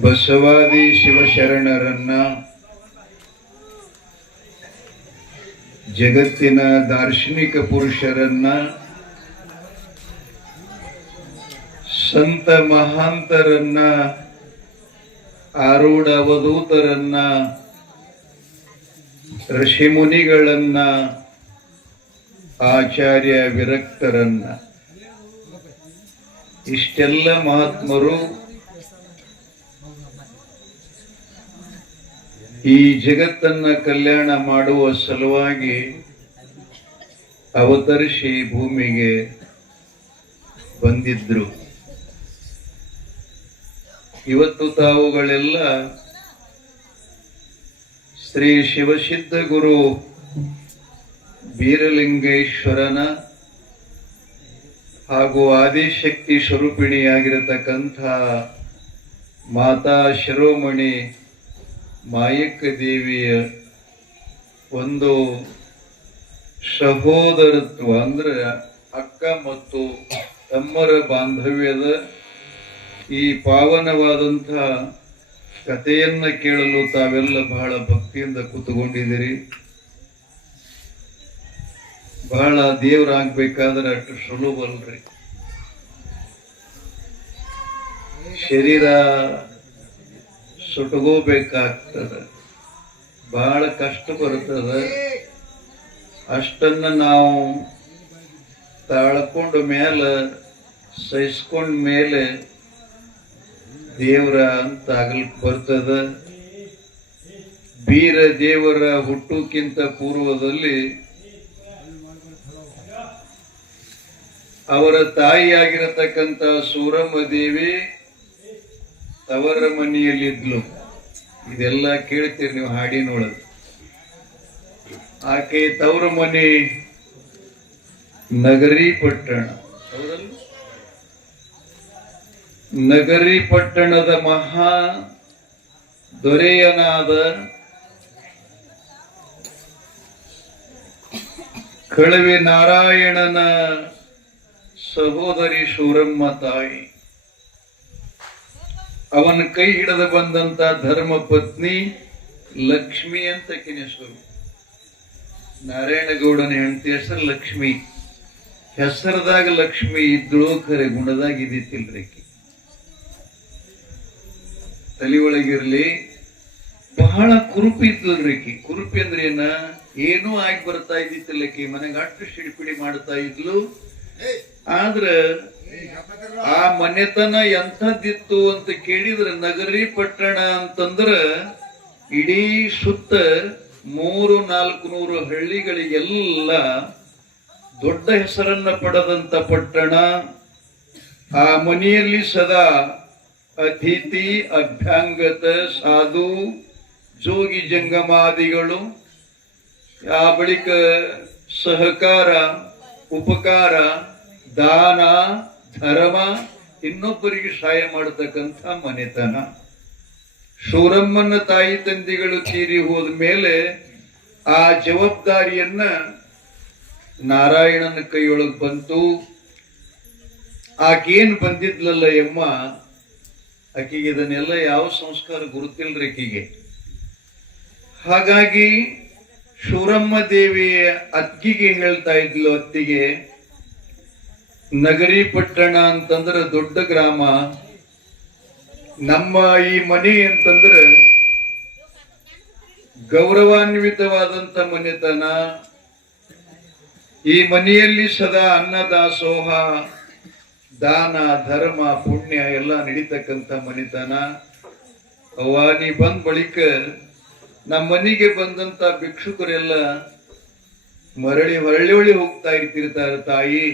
ಬಸವಾದಿ ಶಿವಶರಣರನ್ನ ಜಗತ್ತಿನ ದಾರ್ಶನಿಕ ಪುರುಷರನ್ನ ಸಂತ ಮಹಾಂತರನ್ನ ಆರೂಢ ಅವಧೂತರನ್ನ ಋಷಿಮುನಿಗಳನ್ನ ಆಚಾರ್ಯ ವಿರಕ್ತರನ್ನ ಇಷ್ಟೆಲ್ಲ ಮಹಾತ್ಮರು ಈ ಜಗತ್ತನ್ನ ಕಲ್ಯಾಣ ಮಾಡುವ ಸಲುವಾಗಿ ಅವತರಿಸಿ ಭೂಮಿಗೆ ಬಂದಿದ್ರು. ಇವತ್ತು ತಾವುಗಳೆಲ್ಲ ಶ್ರೀ ಶಿವಸಿದ್ಧ ಗುರು ಬೀರಲಿಂಗೇಶ್ವರನ ಹಾಗೂ ಆದಿಶಕ್ತಿ ಸ್ವರೂಪಿಣಿಯಾಗಿರತಕ್ಕಂಥ ಮಾತಾ ಶಿರೋಮಣಿ ಮಾಯಕ್ಕ ದೇವಿಯ ಒಂದು ಸಹೋದರತ್ವ ಅಂದ್ರೆ ಅಕ್ಕ ಮತ್ತು ತಮ್ಮರ ಬಾಂಧವ್ಯದ ಈ ಪಾವನವಾದಂಥ ಕಥೆಯನ್ನ ಕೇಳಲು ತಾವೆಲ್ಲ ಬಹಳ ಭಕ್ತಿಯಿಂದ ಕೂತುಕೊಂಡಿದ್ದೀರಿ. ಬಹಳ ದೇವರಾಗಬೇಕಾದ್ರೆ ಅಷ್ಟು ಸುಲಭ ಅಲ್ರಿ. ಶರೀರ ಸುಟ್ಕೋಬೇಕಾಗ್ತದ, ಬಹಳ ಕಷ್ಟ ಬರ್ತದ. ಅಷ್ಟನ್ನ ನಾವು ತಾಳ್ಕೊಂಡ ಮೇಲೆ ಸಹಿಸ್ಕೊಂಡ ಮೇಲೆ ದೇವರ ಅಂತ ಆಗಲಿಕ್ಕೆ ಬರ್ತದ. ಬೀರ ದೇವರ ಹುಟ್ಟುಕ್ಕಿಂತ ಪೂರ್ವದಲ್ಲಿ ಅವರ ತಾಯಿಯಾಗಿರತಕ್ಕಂಥ ಸೂರಮ್ಮ ದೇವಿ ತವರ ಮನೆಯಲ್ಲಿದ್ಲು. ಇದೆಲ್ಲ ಕೇಳ್ತೀರಿ ನೀವು ಹಾಡಿನೊಳಗೆ. ಆಕೆ ತವರ ಮನೆ ನಗರಿ ಪಟ್ಟಣ. ನಗರಿ ಪಟ್ಟಣದ ಮಹಾ ದೊರೆಯನಾದ ಕಳವೆ ನಾರಾಯಣನ ಸಹೋದರಿ ಸೂರಮ್ಮ ತಾಯಿ. ಅವನ ಕೈ ಹಿಡಿದು ಬಂದಂತ ಧರ್ಮ ಪತ್ನಿ ಲಕ್ಷ್ಮಿ ಅಂತ ಹೆಸರು. ನಾರಾಯಣಗೌಡನ ಹೆಂಡತಿ ಹೆಸರು ಲಕ್ಷ್ಮಿ. ಹೆಸರದಾಗ ಲಕ್ಷ್ಮಿ ಇದ್ಳು, ಖರೆ ಗುಣದಾಗ ಇದ್ದಿತ್ತಿಲ್ರಿ. ತಲೆ ಒಳಗಿರ್ಲಿ. ಬಹಳ ಕುರುಪಿ ಇದ್ಲ್ರಿ. ಕುರುಪಿ ಅಂದ್ರೆ ಏನೂ ಆಗಿ ಬರ್ತಾ ಇದ್ದಿತ್ತಿಲ್ಲಕಿ. ಮನೆಗೆ ಅಷ್ಟು ಸಿಡಿಪಿಡಿ ಮಾಡ್ತಾ ಇದ್ಲು. ಆದ್ರ ಆ ಮನೆತನ ಎಂಥದ್ದಿತ್ತು ಅಂತ ಕೇಳಿದ್ರ ನಗರಿ ಪಟ್ಟಣ ಅಂತಂದ್ರ ಇಡೀ ಸುತ್ತ 300-400 ಹಳ್ಳಿಗಳಿಗೆಲ್ಲ ದೊಡ್ಡ ಹೆಸರನ್ನ ಪಡೆದಂತ ಪಟ್ಟಣ. ಆ ಮನೆಯಲ್ಲಿ ಸದಾ ಅತಿಥಿ, ಅಭ್ಯಾಂಗತ, ಸಾಧು, ಜೋಗಿ ಜಂಗಮಾದಿಗಳು, ಆ ಬಳಿಕ ಸಹಕಾರ, ಉಪಕಾರ, ದಾನ, ಧರ್ಮ, ಇನ್ನೊಬ್ಬರಿಗೆ ಸಹಾಯ ಮಾಡತಕ್ಕಂಥ ಮನೆತನ. ಸೂರಮ್ಮನ ತಾಯಿ ತಂದೆಗಳು ತೀರಿ ಹೋದ ಮೇಲೆ ಆ ಜವಾಬ್ದಾರಿಯನ್ನ ನಾರಾಯಣನ ಕೈಯೊಳಗೆ ಬಂತು. ಆಕೇನ್ ಬಂದಿದ್ಲಲ್ಲ ಎಮ್ಮ, ಆಕೆಗೆ ಇದನ್ನೆಲ್ಲ ಯಾವ ಸಂಸ್ಕಾರ ಗುರುತಿಲ್ರಿ ಆಕೆಗೆ. ಹಾಗಾಗಿ ಸೂರಮ್ಮ ದೇವಿ ಅತ್ತಿಗೆ ಹೇಳ್ತಾ ಇದ್ಲು, ಅತ್ತಿಗೆ ನಗರಿ ಪಟ್ಟಣ ಅಂತಂದ್ರೆ ದೊಡ್ಡ ಗ್ರಾಮ. ನಮ್ಮ ಈ ಮನೆ ಅಂತಂದ್ರೆ ಗೌರವಾನ್ವಿತವಾದಂತ ಮನೆತನ. ಈ ಮನೆಯಲ್ಲಿ ಸದಾ ಅನ್ನದಾಸೋಹ, ದಾನ, ಧರ್ಮ, ಪುಣ್ಯ ಎಲ್ಲ ನಡೀತಕ್ಕಂಥ ಮನೆತನ. ನೀ ಬಂದ ಬಳಿಕ ನಮ್ಮ ಮನೆಗೆ ಬಂದಂತ ಭಿಕ್ಷುಕರೆಲ್ಲ ಮರಳಿ ಹೊರಳಿ ಹೋಗ್ತಾ ಇರ್ತಿರ್ತಾರೆ. ತಾಯಿ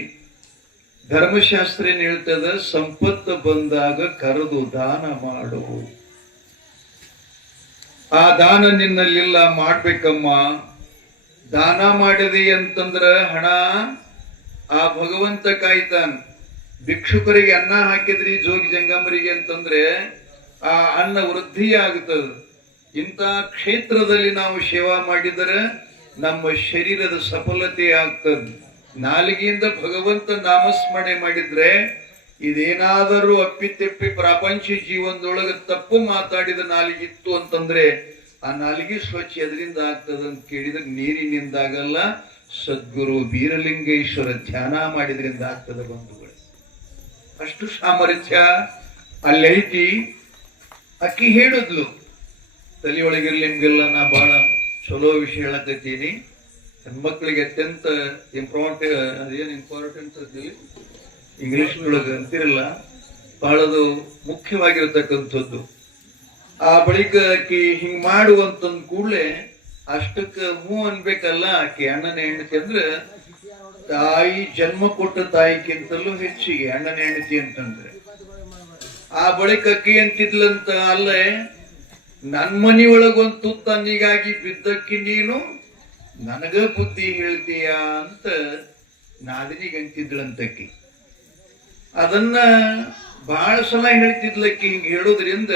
ಧರ್ಮಶಾಸ್ತ್ರ ಏನ್ ಹೇಳ್ತದ, ಸಂಪತ್ತು ಬಂದಾಗ ಕರೆದು ದಾನ ಮಾಡು. ಆ ದಾನ ನಿನ್ನಲ್ಲಿಲ್ಲ, ಮಾಡ್ಬೇಕಮ್ಮ. ದಾನ ಮಾಡಿದೆ ಅಂತಂದ್ರ ಹಣ ಆ ಭಗವಂತ ಕಾಯ್ತಾನ. ಭಿಕ್ಷುಕರಿಗೆ ಅನ್ನ ಹಾಕಿದ್ರಿ, ಜೋಗಿ ಜಂಗಮರಿಗೆ ಅಂತಂದ್ರೆ ಆ ಅನ್ನ ವೃದ್ಧಿ ಆಗ್ತದ. ಇಂಥ ಕ್ಷೇತ್ರದಲ್ಲಿ ನಾವು ಸೇವಾ ಮಾಡಿದರೆ ನಮ್ಮ ಶರೀರದ ಸಫಲತೆ ಆಗ್ತದೆ. ನಾಲಿಗೆಯಿಂದ ಭಗವಂತ ನಾಮಸ್ಮರಣೆ ಮಾಡಿದ್ರೆ ಇದೇನಾದರೂ ಅಪ್ಪಿತೆಪ್ಪಿ ಪ್ರಾಪಂಚ ಜೀವನದೊಳಗೆ ತಪ್ಪು ಮಾತಾಡಿದ ನಾಲಿಗಿತ್ತು ಅಂತಂದ್ರೆ ಆ ನಾಲಿಗೆ ಸ್ವಚ್ಛ ಎದರಿಂದ ಆಗ್ತದಂತ ಕೇಳಿದ್ರೆ ನೀರಿನಿಂದಾಗಲ್ಲ, ಸದ್ಗುರು ಬೀರಲಿಂಗೇಶ್ವರ ಧ್ಯಾನ ಮಾಡಿದ್ರಿಂದ ಆಗ್ತದ ಬಂಧುಗಳು. ಅಷ್ಟು ಸಾಮರ್ಥ್ಯ ಅಲ್ಲೈತಿ. ಅಕ್ಕಿ ಹೇಳಿದ್ಲು, ತಲೆಯೊಳಗಿರ್ಲಿ ನಿಮ್ಗೆಲ್ಲ ನಾ ಬಹಳ ಚಲೋ ವಿಷಯ ಹೇಳಕತ್ತೀನಿ. ಹೆಣ್ಮಕ್ಳಿಗೆ ಅತ್ಯಂತ ಇಂಪಾರ್ಟೆಂಟ್ ಇಂಗ್ಲಿಷ್ ಒಳಗೆ ಅಂತಿರಲ್ಲ, ಬಹಳದು ಮುಖ್ಯವಾಗಿರತಕ್ಕಂಥದ್ದು. ಆ ಬಳಿಕ ಆಕಿ ಹಿಂಗ್ ಮಾಡುವಂತಂದ್ ಕೂಡಲೇ ಅಷ್ಟಕ್ಕ ಹೂ ಅನ್ಬೇಕಲ್ಲ. ಆಕಿ ಅಣ್ಣನ ಹೆಂಡತಿ ಅಂದ್ರೆ ತಾಯಿ ಜನ್ಮ ಕೊಟ್ಟ ತಾಯಿಗಿಂತಲೂ ಹೆಚ್ಚಿಗೆ ಅಣ್ಣನ ಹೆಂಡತಿ ಅಂತಂದ್ರೆ. ಆ ಬಳಿಕ ಅಕ್ಕಿ ಅಂತಿದ್ಲಂತ, ಅಲ್ಲೇ ನನ್ ಮನಿಯೊಳಗೊಂದು ತುತ್ತನ್ನಿಗಾಗಿ ಬಿದ್ದಕ್ಕಿ ನೀನು ನನಗ ಬುದ್ಧಿ ಹೇಳ್ತೀಯ ಅಂತ ನಾದಿನಿಗೆ ಅಂತಿದ್ಳಂತಕ್ಕಿ. ಅದನ್ನ ಬಹಳ ಸಲ ಹೇಳ್ತಿದ್ಲಕ್ಕಿ. ಹಿಂಗ್ ಹೇಳೋದ್ರಿಂದ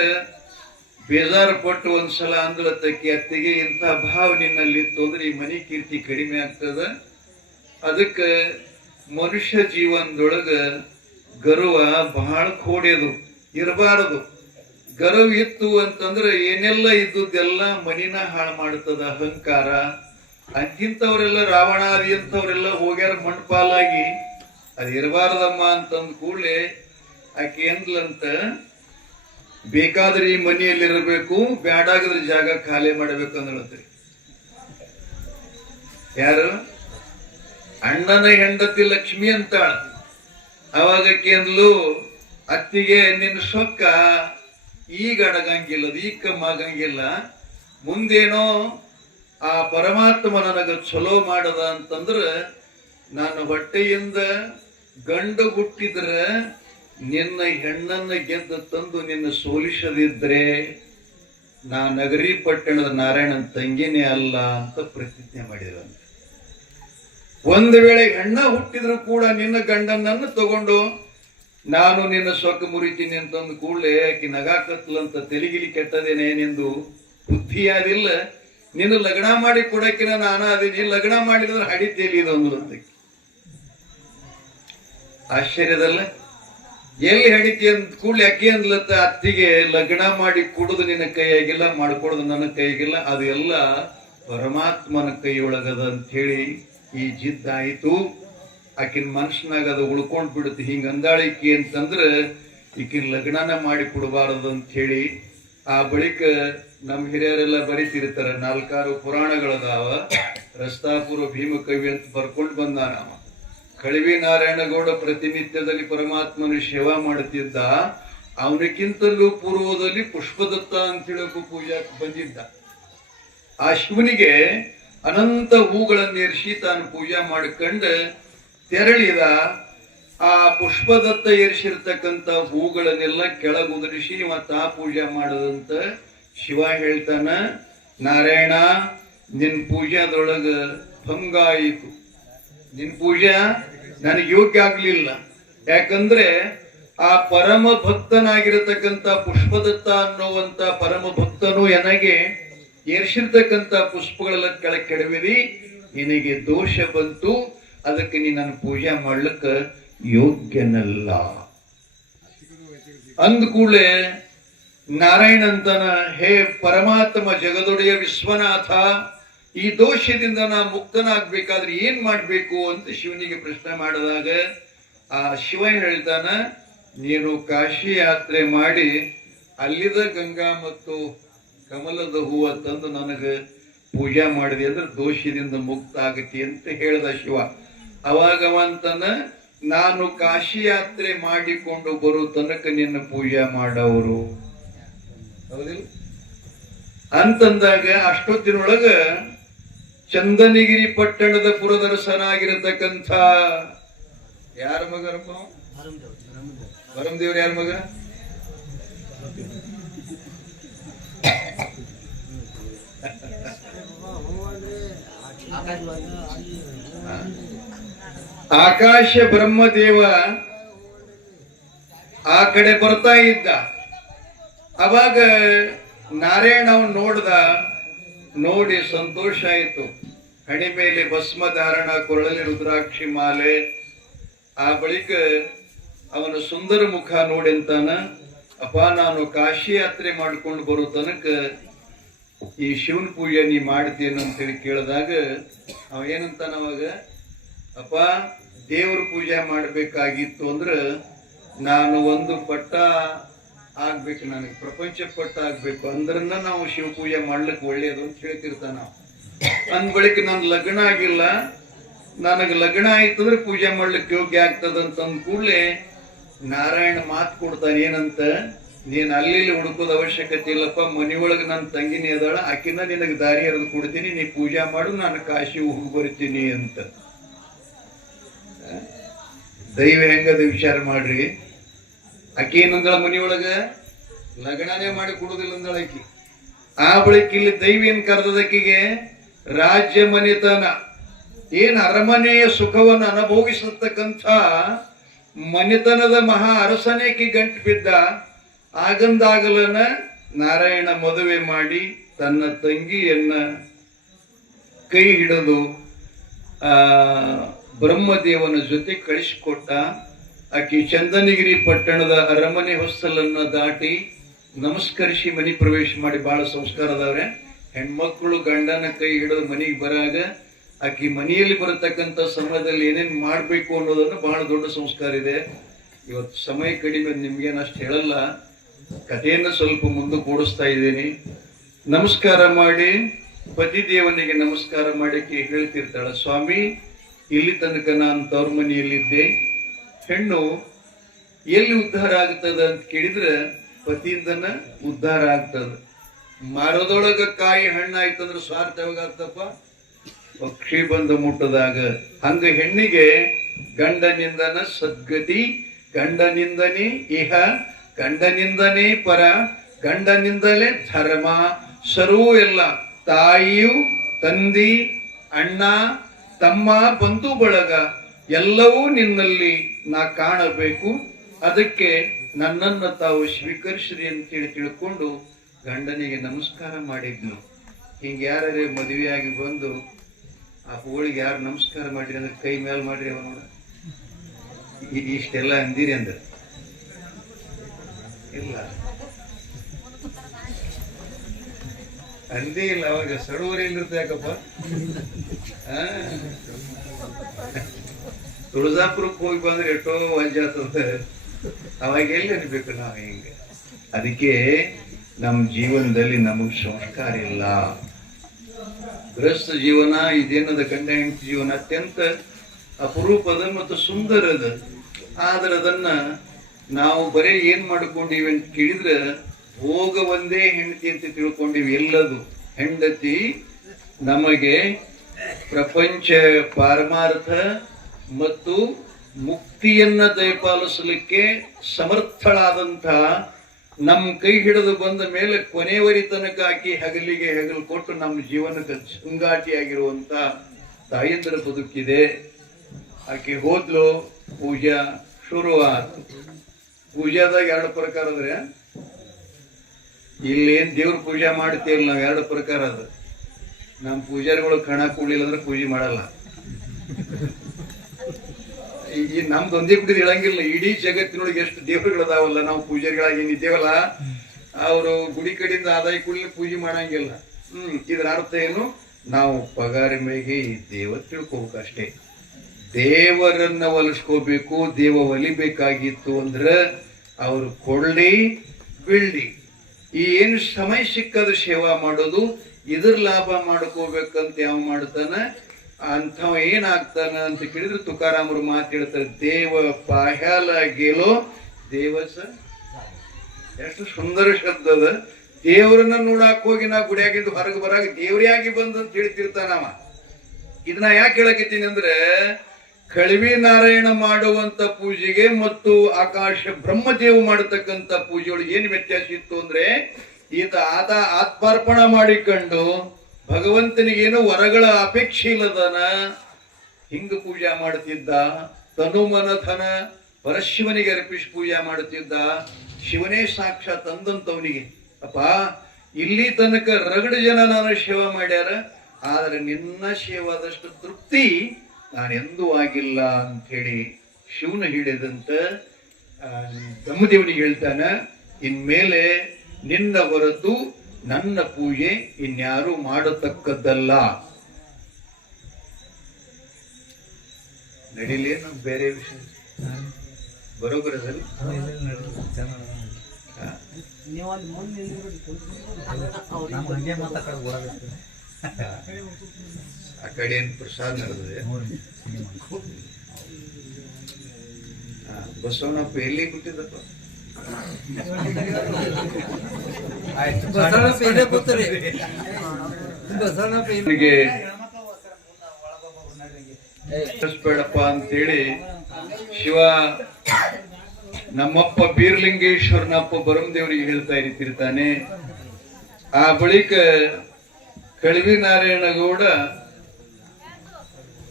ಬೇಜಾರು ಪಟ್ಟು ಒಂದ್ಸಲ ಅಂದ್ಲತ್ತಕ್ಕಿ, ಅತ್ತಿಗೆ ಇಂಥ ಭಾವ ನಿನ್ನಲ್ಲಿತ್ತು ಅಂದ್ರೆ ಈ ಮನಿ ಕೀರ್ತಿ ಕಡಿಮೆ ಆಗ್ತದ. ಅದಕ್ಕೆ ಮನುಷ್ಯ ಜೀವನದೊಳಗ ಗರ್ವ ಬಹಳ ಕೋಡ್ಯದು ಇರಬಾರದು. ಗರ್ವ ಇತ್ತು ಅಂತಂದ್ರೆ ಏನೆಲ್ಲ ಇದ್ದುದೆಲ್ಲ ಮನಿನ ಹಾಳು ಮಾಡ್ತದ. ಅಹಂಕಾರ ಅಂತಿಂತವ್ರೆಲ್ಲ ರಾವಣಾದಿ ಅಂತವ್ರೆಲ್ಲ ಹೋಗ್ಯಾರ ಮಣ್ಪಾಲಾಗಿ. ಅದು ಇರಬಾರದಮ್ಮ ಅಂತಂದ ಕೂಡಲೇ ಆಕೆ ಎಂದ್ಲಂತ, ಬೇಕಾದ್ರೆ ಈ ಮನೆಯಲ್ಲಿರಬೇಕು, ಬ್ಯಾಡಾಗದ್ರ ಜಾಗ ಖಾಲಿ ಮಾಡಬೇಕು ಅಂದ್ರಿ. ಯಾರು? ಅಣ್ಣನ ಹೆಂಡತಿ ಲಕ್ಷ್ಮಿ ಅಂತಾಳ. ಅವಾಗ ಅಂದ್ಲು, ಅತ್ತಿಗೆ ನಿನ್ನ ಸೊಕ್ಕ ಈಗ ಅಡಗಂಗಿಲ್ಲ, ಈಗ ಕಮ್ಮ ಆಗಂಗಿಲ್ಲ. ಮುಂದೇನೋ ಆ ಪರಮಾತ್ಮ ನನಗ ಚಲೋ ಮಾಡದ ಅಂತಂದ್ರ ನಾನು ಹೊಟ್ಟೆಯಿಂದ ಗಂಡು ಹುಟ್ಟಿದ್ರ ನಿನ್ನ ಹೆಣ್ಣನ್ನ ಗೆದ್ದು ತಂದು ನಿನ್ನ ಸೋಲಿಸದಿದ್ರೆ ನಾ ನಗರಿ ಪಟ್ಟಣದ ನಾರಾಯಣನ ತಂಗಿನೇ ಅಲ್ಲ ಅಂತ ಪ್ರತಿಜ್ಞೆ ಮಾಡಿದ್ರಂತೆ. ಒಂದು ವೇಳೆ ಹೆಣ್ಣ ಹುಟ್ಟಿದ್ರು ಕೂಡ ನಿನ್ನ ಗಂಡನನ್ನು ತಗೊಂಡು ನಾನು ನಿನ್ನ ಸೊಕ್ಕ ಮುರಿತೀನಿ ಅಂತಂದು ಕೂಡಲೇ ಆಕಿ ನಗಾಕತ್ಲಂತ, ತೆಲಿಗಿಲಿ ಕೆಟ್ಟದೇನೆ ನಿಂದು ಬುದ್ಧಿಯಾದಿಲ್ಲ, ನಿನ್ನ ಲಗ್ನ ಮಾಡಿ ಕೊಡಕ್ಕಿನ ನಾನು ಅದೀನಿ, ಲಗ್ನ ಮಾಡಿದ್ರೆ ಹಡಿ ತೇಲಿದು ಅಂದ್ಲಂತ. ಆಶ್ಚರ್ಯದಲ್ಲ? ಎಲ್ಲಿ ಹಡಿತಿ ಅಂದ ಕೂಡಲೇ ಅಕ್ಕಿ ಅಂದ್ಲತ್ತ, ಅತ್ತಿಗೆ ಲಗ್ನ ಮಾಡಿ ಕೊಡುದು ನಿನ್ನ ಕೈಯಾಗಿಲ್ಲ, ಮಾಡ್ಕೊಡುದು ನನ್ನ ಕೈಯಾಗಿಲ್ಲ, ಅದು ಎಲ್ಲ ಪರಮಾತ್ಮನ ಕೈಯೊಳಗದ ಅಂತ ಹೇಳಿ ಈ ಜಿದ್ದಾಯಿತು. ಆಕಿನ ಮನುಷ್ಯನಾಗ ಅದು ಉಳ್ಕೊಂಡ್ ಬಿಡುತ್ತೆ. ಹಿಂಗ ಅಂದಾಳಿಕೆ ಅಂತಂದ್ರೆ ಈಕಿನ ಲಗ್ನನ ಮಾಡಿ ಕೊಡಬಾರದು ಅಂತ ಹೇಳಿ. ಆ ಬಳಿಕ ನಮ್ಮ ಹಿರಿಯರೆಲ್ಲ ಬರೀತಿರ್ತಾರ, 4 ಪುರಾಣಗಳದಾವ. ರಸ್ತಾಪುರ ಭೀಮಕವಿ ಅಂತ ಬರ್ಕೊಂಡು ಬಂದಾನ. ಕಳವಿ ನಾರಾಯಣಗೌಡ ಪ್ರತಿನಿತ್ಯದಲ್ಲಿ ಪರಮಾತ್ಮನ ಸೇವಾ ಮಾಡುತ್ತಿದ್ದ. ಅವನಕ್ಕಿಂತಲೂ ಪೂರ್ವದಲ್ಲಿ ಪುಷ್ಪದತ್ತ ಅಂತ ಹೇಳಕ್ಕೂ ಪೂಜಾಕ್ ಬಂದಿದ್ದ. ಆ ಶಿವನಿಗೆ ಅನಂತ ಹೂಗಳನ್ನೇರಿಸಿ ತಾನು ಪೂಜಾ ಮಾಡ್ಕೊಂಡು ತೆರಳಿದ. ಆ ಪುಷ್ಪದತ್ತ ಏರಿಸಿರ್ತಕ್ಕಂಥ ಹೂಗಳನ್ನೆಲ್ಲ ಕೆಳಗುದರಿಸಿ ಮತ್ತ ಆ ಪೂಜೆ ಮಾಡದಂತ ಶಿವ ಹೇಳ್ತಾನ, ನಾರಾಯಣ ನಿನ್ ಪೂಜಾದೊಳಗ ಭಂಗ ಆಯಿತು, ನಿನ್ ಪೂಜಾ ನನಗೆ ಯೋಗ್ಯ ಆಗ್ಲಿಲ್ಲ. ಯಾಕಂದ್ರೆ ಆ ಪರಮ ಭಕ್ತನಾಗಿರತಕ್ಕಂಥ ಪುಷ್ಪದತ್ತ ಅನ್ನುವಂತ ಪರಮ ಭಕ್ತನು ನನಗೆ ಏರ್ಸಿರ್ತಕ್ಕಂಥ ಪುಷ್ಪಗಳೆಲ್ಲ ಕೆಳಗೆ ಕೆಡವಿದಿ, ನಿನಗೆ ದೋಷ ಬಂತು, ಅದಕ್ಕೆ ನೀ ನನ್ನ ಪೂಜೆ ಮಾಡ್ಲಿಕ್ಕ ಯೋಗ್ಯನಲ್ಲ ಅಂದ ಕೂಡಲೇ ನಾರಾಯಣ ಅಂತಾನ, ಹೇ ಪರಮಾತ್ಮ ಜಗದೊಡೆಯ ವಿಶ್ವನಾಥ, ಈ ದೋಷದಿಂದ ನಾ ಮುಕ್ತನಾಗ್ಬೇಕಾದ್ರೆ ಏನ್ ಮಾಡ್ಬೇಕು ಅಂತ ಶಿವನಿಗೆ ಪ್ರಶ್ನೆ ಮಾಡಿದಾಗ ಆ ಶಿವ ಹೇಳ್ತಾನ, ನೀನು ಕಾಶಿ ಯಾತ್ರೆ ಮಾಡಿ ಅಲ್ಲಿದ ಗಂಗಾ ಮತ್ತು ಕಮಲದ ಹೂವ ತಂದು ನನಗೆ ಪೂಜೆ ಮಾಡಿದೆ ಅಂದ್ರೆ ದೋಷದಿಂದ ಮುಕ್ತ ಆಗತಿ ಅಂತ ಹೇಳ್ದ ಶಿವ. ಅವಾಗವಂತನ, ನಾನು ಕಾಶಿ ಯಾತ್ರೆ ಮಾಡಿಕೊಂಡು ಬರೋ ತನಕ ನಿನ್ನ ಪೂಜೆ ಮಾಡವರು ಹೌದಿಲ್ಲ ಅಂತಂದಾಗ ಅಷ್ಟೊತ್ತಿನೊಳಗ ಚಂದನಗಿರಿ ಪಟ್ಟಣದ ಪುರದರಸನಾಗಿರತಕ್ಕಂಥ ಯಾರ ಮಗ? ಬರಮದೇವ್ರ ಯಾರ ಮಗ? ಆಕಾಶ ಬ್ರಹ್ಮದೇವ ಆ ಕಡೆ ಬರ್ತಾ ಇದ್ದ. ಅವಾಗ ನಾರಾಯಣ ಅವನ್ ನೋಡ್ದ, ನೋಡಿ ಸಂತೋಷ ಆಯ್ತು. ಹಣೆ ಮೇಲೆ ಭಸ್ಮ ಧಾರಣ, ಕೊರಳಲ್ಲಿ ರುದ್ರಾಕ್ಷಿ ಮಾಲೆ. ಆ ಬಳಿಕ ಅವನ ಸುಂದರ ಮುಖ ನೋಡಿ ಅಂತಾನ, ಅಪ್ಪ ನಾನು ಕಾಶಿ ಯಾತ್ರೆ ಮಾಡ್ಕೊಂಡು ಬರೋ ತನಕ ಈ ಶಿವನ ಪೂಜೆ ನೀ ಮಾಡ್ತೇನೆ ಅಂತೇಳಿ ಕೇಳಿದಾಗ ಅವ ಏನಂತಾನ ಅವಾಗ, ಅಪ್ಪ ದೇವ್ರ ಪೂಜೆ ಮಾಡ್ಬೇಕಾಗಿತ್ತು ಅಂದ್ರ ನಾನು ಒಂದು ಪಟ್ಟ ಆಗ್ಬೇಕು, ನನಗೆ ಪ್ರಪಂಚ ಪಟ್ಟ ಆಗ್ಬೇಕು ಅಂದ್ರನ್ನ ನಾವು ಶಿವ ಪೂಜೆ ಮಾಡ್ಲಿಕ್ಕೆ ಒಳ್ಳೇದು ಅಂತ ಹೇಳ್ತಿರ್ತಾನ. ಅಂದ ಬಳಿಕ ನನ್ ಲಗ್ನ ಆಗಿಲ್ಲ, ನನಗೆ ಲಗ್ನ ಆಯ್ತಂದ್ರೆ ಪೂಜೆ ಮಾಡ್ಲಿಕ್ಕೆ ಯೋಗ್ಯ ಆಗ್ತದಂತ ಅಂದ ಕೂಡಲೇ ನಾರಾಯಣ ಮಾತು ಕೊಡ್ತಾನೆ, ಏನಂತ, ನೀನ್ ಅಲ್ಲಿ ಹುಡುಕೋದ ಅವಶ್ಯಕತೆ ಇಲ್ಲಪ್ಪ, ಮನಿಯೊಳಗೆ ನನ್ನ ತಂಗಿನಿ ಅದಾಳ, ಆಕಿನ ನಿನಗೆ ದಾರಿ ಎರೆದು ಕೊಡ್ತೀನಿ, ನೀ ಪೂಜೆ ಮಾಡು, ನಾನು ಕಾಶಿ ಹೋಗಿ ಬರ್ತೀನಿ ಅಂತ. ದೈವ ಹೆಂಗದ ವಿಚಾರ ಮಾಡ್ರಿ. ಆಕಿ ಏನಂದಳ, ಮನಿಯೊಳಗ ಲಗ್ನನೇ ಮಾಡಿ ಕೊಡುದಿಲ್ಲ ಅಂದಳ ಆಕಿ. ಆ ಬಳಿಕ ಇಲ್ಲಿ ದೈವ ಏನ್ ಕರೆದದಕ್ಕಿಗೆ ರಾಜ್ಯ ಮನೆತನ, ಏನ್ ಅರಮನೆಯ ಸುಖವನ್ನು ಅನುಭವಿಸತಕ್ಕಂಥ ಮನೆತನದ ಮಹಾ ಅರಸನೇಕಿ ಗಂಟು ಬಿದ್ದ. ಆಗಂದಾಗಲನ ನಾರಾಯಣ ಮದುವೆ ಮಾಡಿ ತನ್ನ ತಂಗಿಯನ್ನ ಕೈ ಹಿಡಿದು ಬ್ರಹ್ಮದೇವನ ಜೊತೆ ಕಳಿಸಿಕೊಟ್ಟ. ಆಕಿ ಚಂದನಗಿರಿ ಪಟ್ಟಣದ ಅರಮನೆ ಹೊಸ್ತಲನ್ನ ದಾಟಿ ನಮಸ್ಕರಿಸಿ ಮನಿ ಪ್ರವೇಶ ಮಾಡಿ, ಬಹಳ ಸಂಸ್ಕಾರದವ್ರೆ. ಹೆಣ್ಮಕ್ಳು ಗಂಡನ ಕೈ ಹಿಡಿದು ಮನೆಗೆ ಬರಾಗ ಆಕಿ ಮನೆಯಲ್ಲಿ ಬರತಕ್ಕಂಥ ಸಮಯದಲ್ಲಿ ಏನೇನು ಮಾಡಬೇಕು ಅನ್ನೋದನ್ನು ಬಹಳ ದೊಡ್ಡ ಸಂಸ್ಕಾರ ಇದೆ. ಇವತ್ತು ಸಮಯ ಕಡಿಮೆ, ನಿಮ್ಗೇನು ಅಷ್ಟು ಹೇಳಲ್ಲ, ಕಥೆಯನ್ನು ಸ್ವಲ್ಪ ಮುಂದಕ್ಕೆ ಓಡಿಸ್ತಾ ಇದ್ದೀನಿ. ನಮಸ್ಕಾರ ಮಾಡಿ ಪತಿದೇವನಿಗೆ ನಮಸ್ಕಾರ ಮಾಡಕ್ಕೆ ಹೇಳ್ತಿರ್ತಾಳ, ಸ್ವಾಮಿ ಇಲ್ಲಿ ತನಕ ನಾನು ತವ್ರ ಮನೆಯಲ್ಲಿದ್ದೆ, ಹೆಣ್ಣು ಎಲ್ಲಿ ಉದ್ಧಾರ ಆಗ್ತದ ಅಂತ ಕೇಳಿದ್ರೆ ಪತಿಯಿಂದನ ಉದ್ಧಾರ ಆಗ್ತದ. ಮರದೊಳಗ ಕಾಯಿ ಹಣ್ಣಾಯ್ತಂದ್ರೆ ಸ್ವಾರ್ಥ ಯಾವಾಗತ್ತಪ್ಪ, ಪಕ್ಷಿ ಬಂದು ಮುಟ್ಟದಾಗ. ಹಂಗ ಹೆಣ್ಣಿಗೆ ಗಂಡನಿಂದನ ಸದ್ಗತಿ, ಗಂಡನಿಂದನೇ ಇಹ, ಗಂಡನಿಂದನೇ ಪರ, ಗಂಡನಿಂದಲೇ ಧರ್ಮ. ಸರ್ವೂ ಎಲ್ಲ, ತಾಯಿಯು, ತಂದಿ, ಅಣ್ಣ, ತಮ್ಮ, ಬಂಧು ಬಳಗ ಎಲ್ಲವೂ ನಿನ್ನಲ್ಲಿ ನಾ ಕಾಣಬೇಕು. ಅದಕ್ಕೆ ನನ್ನನ್ನು ತಾವು ಸ್ವೀಕರಿಸ್ರಿ ಅಂತೇಳಿ ತಿಳ್ಕೊಂಡು ಗಂಡನಿಗೆ ನಮಸ್ಕಾರ ಮಾಡಿದ್ನು. ಹಿಂಗೆ ಯಾರೇ ಮದುವೆಯಾಗಿ ಬಂದು ಆ ಹೋಳಿಗೆ ಯಾರು ನಮಸ್ಕಾರ ಮಾಡಿರಿ ಅಂದ್ರೆ ಕೈ ಮೇಲೆ ಮಾಡ್ರಿ ಅವ ನೋಡ, ಇಷ್ಟೆಲ್ಲ ಅಂದಿರಿ ಅಂದ್ರೆ ಇಲ್ಲ ಅಂದೇ ಇಲ್ಲ. ಅವಾಗ ಸಡೂರಿ ಇಲ್ಲಿರ್ತ ಯಾಕಪ್ಪ, ತುಳಜಾಪುರಕ್ಕೆ ಹೋಗಿ ಬಂದ್ರೆ ಎಷ್ಟೋ ವಜ್ಜಾತದ, ಅವಾಗ ಎಲ್ಲಿ ಅನ್ಬೇಕು ನಾವು ಹಿಂಗೆ. ಅದಕ್ಕೆ ನಮ್ಮ ಜೀವನದಲ್ಲಿ ನಮಗ್ ಸಂಸ್ಕಾರ ಇಲ್ಲ. ಗೃಹಸ್ಥ ಜೀವನ ಇದೇನದ, ಗಂಡ ಹೆಂಡತಿ ಜೀವನ ಅತ್ಯಂತ ಅಪರೂಪದ ಮತ್ತು ಸುಂದರದ. ಆದ್ರೆ ಅದನ್ನ ನಾವು ಬರೀ ಏನ್ ಮಾಡ್ಕೊಂಡಿವಿ ಅಂತ ಕೇಳಿದ್ರೆ ಭೋಗ ಒಂದೇ ಹೆಂಡತಿ ಅಂತ ತಿಳ್ಕೊಂಡಿವಿ. ಎಲ್ಲದು ಹೆಂಡತಿ ನಮಗೆ ಪ್ರಪಂಚ ಪಾರಮಾರ್ಥ ಮತ್ತು ಮುಕ್ತಿಯನ್ನ ದಯಪಾಲಿಸಲಿಕ್ಕೆ ಸಮರ್ಥಳಾದಂಥ ನಮ್ಮ ಕೈ ಹಿಡಿದು ಬಂದ ಮೇಲೆ ಕೊನೆವರಿ ತನಕ ಆಕಿ ಹಗಲಿಗೆ ಹಗಲು ಕೊಟ್ಟು ನಮ್ಮ ಜೀವನಕ್ಕೆ ಸಂಗಾಟಿಯಾಗಿರುವಂತ ತಾಯಂದ್ರ ಬದುಕಿದೆ. ಆಕೆ ಹೋದ್ಲು, ಪೂಜಾ ಶುರುವಾದ. ಪೂಜಾದಾಗ ಎರಡು ಪ್ರಕಾರ ಅದ್ರೆ, ಇಲ್ಲೇನ್ ದೇವ್ರ ಪೂಜೆ ಮಾಡ್ತೀವಲ್ಲ ನಾವು, ಎರಡು ಪ್ರಕಾರ ಅದ. ನಮ್ಮ ಪೂಜಾರಿಗಳು ಕಣ ಕೂಡ್ಲಿಲ್ಲ ಅಂದ್ರೆ ಪೂಜೆ ಮಾಡಲ್ಲ. ಈ ನಮ್ದು ಒಂದೇ ಕುಡಿದು ಹೇಳಂಗಿಲ್ಲ, ಇಡೀ ಜಗತ್ತಿನೊಳಗೆ ಎಷ್ಟು ದೇವರುಗಳದಾವಲ್ಲ, ನಾವು ಪೂಜಾರಿಗಳಾಗಿ ಏನಿದ್ದೇವಲ್ಲ, ಅವರು ಗುಡಿ ಕಡೆಯಿಂದ ಆದಾಯ ಕೂಡಲೇ ಪೂಜೆ ಮಾಡಂಗಿಲ್ಲ. ಇದ್ರ ಅರ್ಥ ಏನು, ನಾವು ಪಗಾರ ಮೇಗೆ ಇದ್ದೇವ ತಿಳ್ಕೋಬೇಕು ಅಷ್ಟೇ. ದೇವರನ್ನ ಒಲಿಸ್ಕೋಬೇಕು. ದೇವ ಒಲಿಬೇಕಾಗಿತ್ತು ಅಂದ್ರೆ ಅವರು ಕೊಳ್ಳಿ ಬೀಳ್ಳಿ, ಈ ಏನು ಸಮಯ ಸಿಕ್ಕದ ಸೇವಾ ಮಾಡೋದು, ಇದ್ರ ಲಾಭ ಮಾಡ್ಕೋಬೇಕಂತ ಯಾವ ಮಾಡ್ತಾನ ಅಂಥವ ಏನಾಗ್ತಾನ ಅಂತ ಕೇಳಿದ್ರೆ ತುಕಾರಾಮರು ಮಾತು ಹೇಳ್ತಾರೆ, ದೇವ ಪಾಹ್ಯಾಲ ಗೆಲೋ ದೇವಸ. ಎಷ್ಟು ಸುಂದರ ಶಬ್ದ ಅದ. ದೇವರನ್ನ ನೋಡಾಕ್ ಹೋಗಿ ನಾ ಗುಡಿಯಾಗಿದ್ದು ಹೊರಗೆ ಬರಾಗ ದೇವ್ರೇ ಆಗಿ ಬಂದಂತ ಹೇಳ್ತಿರ್ತಾನವ. ಇದನ್ನ ಯಾಕೆ ಹೇಳಕತ್ತೀನಿ ಅಂದ್ರೆ, ಕಳವಿ ನಾರಾಯಣ ಮಾಡುವಂತ ಪೂಜೆಗೆ ಮತ್ತು ಆಕಾಶ ಬ್ರಹ್ಮದೇವ್ ಮಾಡತಕ್ಕಂತ ಪೂಜೆಯೊಳಗೆ ಏನು ವ್ಯತ್ಯಾಸ ಇತ್ತು ಅಂದ್ರೆ, ಆತ ಆತ್ಮಾರ್ಪಣ ಮಾಡಿಕೊಂಡು ಭಗವಂತನಿಗೇನು ವರಗಳ ಅಪೇಕ್ಷೆ ಇಲ್ಲದನ ಹಿಂಗ ಪೂಜೆ ಮಾಡುತ್ತಿದ್ದ. ತನುಮನಧನ ಪರಶಿವನಿಗೆ ಅರ್ಪಿಸಿ ಪೂಜೆ ಮಾಡುತ್ತಿದ್ದ. ಶಿವನೇ ಸಾಕ್ಷಾತ್ ಅಂದಂತವನಿಗೆ, ಅಪ್ಪ ಇಲ್ಲಿ ತನಕ ರಗಡ ಜನ ನಾನು ಸೇವಾ ಮಾಡ್ಯಾರ, ಆದ್ರೆ ನಿನ್ನ ಸೇವಾದಷ್ಟು ತೃಪ್ತಿ ನಾನೆಂದೂ ಆಗಿಲ್ಲ ಅಂತ ಹೇಳಿ ಶಿವನ ಹಿಡಿದಂತ ಬ್ರಹ್ಮದೇವನಿಗೆ ಹೇಳ್ತಾನ, ಇನ್ಮೇಲೆ ನಿನ್ನ ಹೊರತು ನನ್ನ ಪೂಜೆ ಇನ್ಯಾರು ಮಾಡತಕ್ಕದ್ದಲ್ಲ. ನಡೀಲಿ ನಮ್ ಬೇರೆ ವಿಷಯ ಬರೋಬರದಲ್ಲಿ ಆ ಕಡೆ ಏನ್ ಪ್ರಸಾದ ನಡೆದಿದೆ. ಬಸವನಪ್ಪ ಎಲ್ಲಿ ಕೊಟ್ಟಿದ್ದಪ್ಪ? ಬೇಡಪ್ಪ ಅಂತೇಳಿ ಶಿವ ನಮ್ಮಪ್ಪ ಬೀರ್ಲಿಂಗೇಶ್ವರನಪ್ಪ ಬರಮದೇವರಿಗೆ ಹೇಳ್ತಾ ಇರ್ತಿರ್ತಾನೆ. ಆ ಬಳಿಕ ಕಳವಿ ನಾರಾಯಣಗೌಡ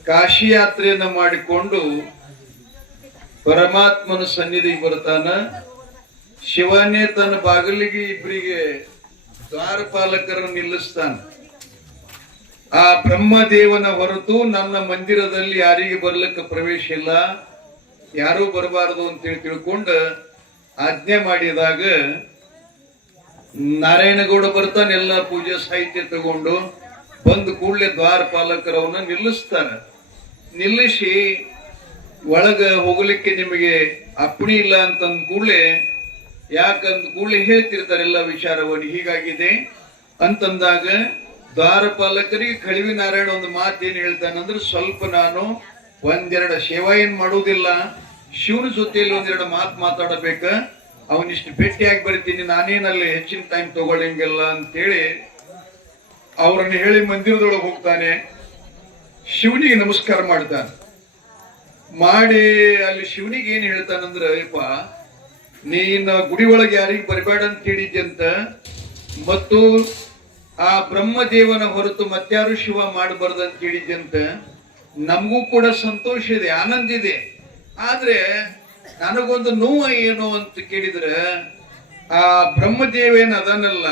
ಕಾಶಿ ಯಾತ್ರೆಯನ್ನ ಮಾಡಿಕೊಂಡು ಪರಮಾತ್ಮನ ಸನ್ನಿಧಿಗೆ ಬರ್ತಾನ. ಶಿವನೇ ತನ್ನ ಬಾಗಿಲಿಗೆ ಇಬ್ಬರಿಗೆ ದ್ವಾರಪಾಲಕರನ್ನು ನಿಲ್ಲಿಸ್ತಾನ. ಆ ಬ್ರಹ್ಮದೇವನ ಹೊರತು ನನ್ನ ಮಂದಿರದಲ್ಲಿ ಯಾರಿಗೆ ಬರ್ಲಿಕ್ಕೆ ಪ್ರವೇಶ ಇಲ್ಲ, ಯಾರೂ ಬರಬಾರದು ಅಂತೇಳಿ ತಿಳ್ಕೊಂಡು ಆಜ್ಞೆ ಮಾಡಿದಾಗ ನಾರಾಯಣಗೌಡ ಬರ್ತಾನೆ. ಎಲ್ಲ ಪೂಜೆ ಸಾಹಿತ್ಯ ತಗೊಂಡು ಬಂದು ಕೂಡಲೇ ದ್ವಾರಪಾಲಕರವನ್ನ ನಿಲ್ಲಿಸ್ತಾರ. ನಿಲ್ಲಿಸಿ ಒಳಗ ಹೋಗ್ಲಿಕ್ಕೆ ನಿಮಗೆ ಅಪ್ಪಣೆ ಇಲ್ಲ ಅಂತಂದ ಕೂಡಲೇ, ಯಾಕಂದ ಕೂಡಲೇ ಹೇಳ್ತಿರ್ತಾರೆ ಎಲ್ಲ ವಿಚಾರವನ್ನು, ಹೀಗಾಗಿದೆ ಅಂತಂದಾಗ ದ್ವಾರಪಾಲಕರಿಗೆ ಕಳವಿ ನಾರಾಯಣ ಒಂದು ಮಾತೇನು ಹೇಳ್ತಾನಂದ್ರೆ, ಸ್ವಲ್ಪ ನಾನು ಒಂದೆರಡು ಸೇವಾ ಏನ್ ಮಾಡುವುದಿಲ್ಲ, ಶಿವನ ಜೊತೆಯಲ್ಲಿ ಒಂದೆರಡು ಮಾತಾಡಬೇಕ, ಅವನಿಷ್ಟು ಭೇಟಿಯಾಗಿ ಬರ್ತೀನಿ, ನಾನೇನಲ್ಲಿ ಹೆಚ್ಚಿನ ಟೈಮ್ ತಗೊಳ್ಳಂಗಿಲ್ಲ ಅಂತೇಳಿ ಅವ್ರನ್ನ ಹೇಳಿ ಮಂದಿರದೊಳಗೆ ಹೋಗ್ತಾನೆ. ಶಿವನಿಗೆ ನಮಸ್ಕಾರ ಮಾಡ್ತಾನೆ. ಮಾಡಿ ಅಲ್ಲಿ ಶಿವನಿಗೆ ಏನ್ ಹೇಳ್ತಾನಂದ್ರ, ಅಯ್ಯಪ್ಪ ನೀನ ಗುಡಿ ಒಳಗೆ ಯಾರಿಗೆ ಬರಬೇಡ ಅಂತ ಹೇಳಿದ್ಯಂತ, ಮತ್ತು ಆ ಬ್ರಹ್ಮದೇವನ ಹೊರತು ಮತ್ಯಾರು ಶಿವ ಮಾಡಬಾರ್ದು ಅಂತ ಹೇಳಿದ್ಯಂತ. ನಮಗೂ ಕೂಡ ಸಂತೋಷ ಇದೆ, ಆನಂದ ಇದೆ. ಆದ್ರೆ ನನಗೊಂದು ನೋವು ಏನು ಅಂತ ಕೇಳಿದ್ರೆ, ಆ ಬ್ರಹ್ಮದೇವೇನ ಅದನ್ನಲ್ಲ,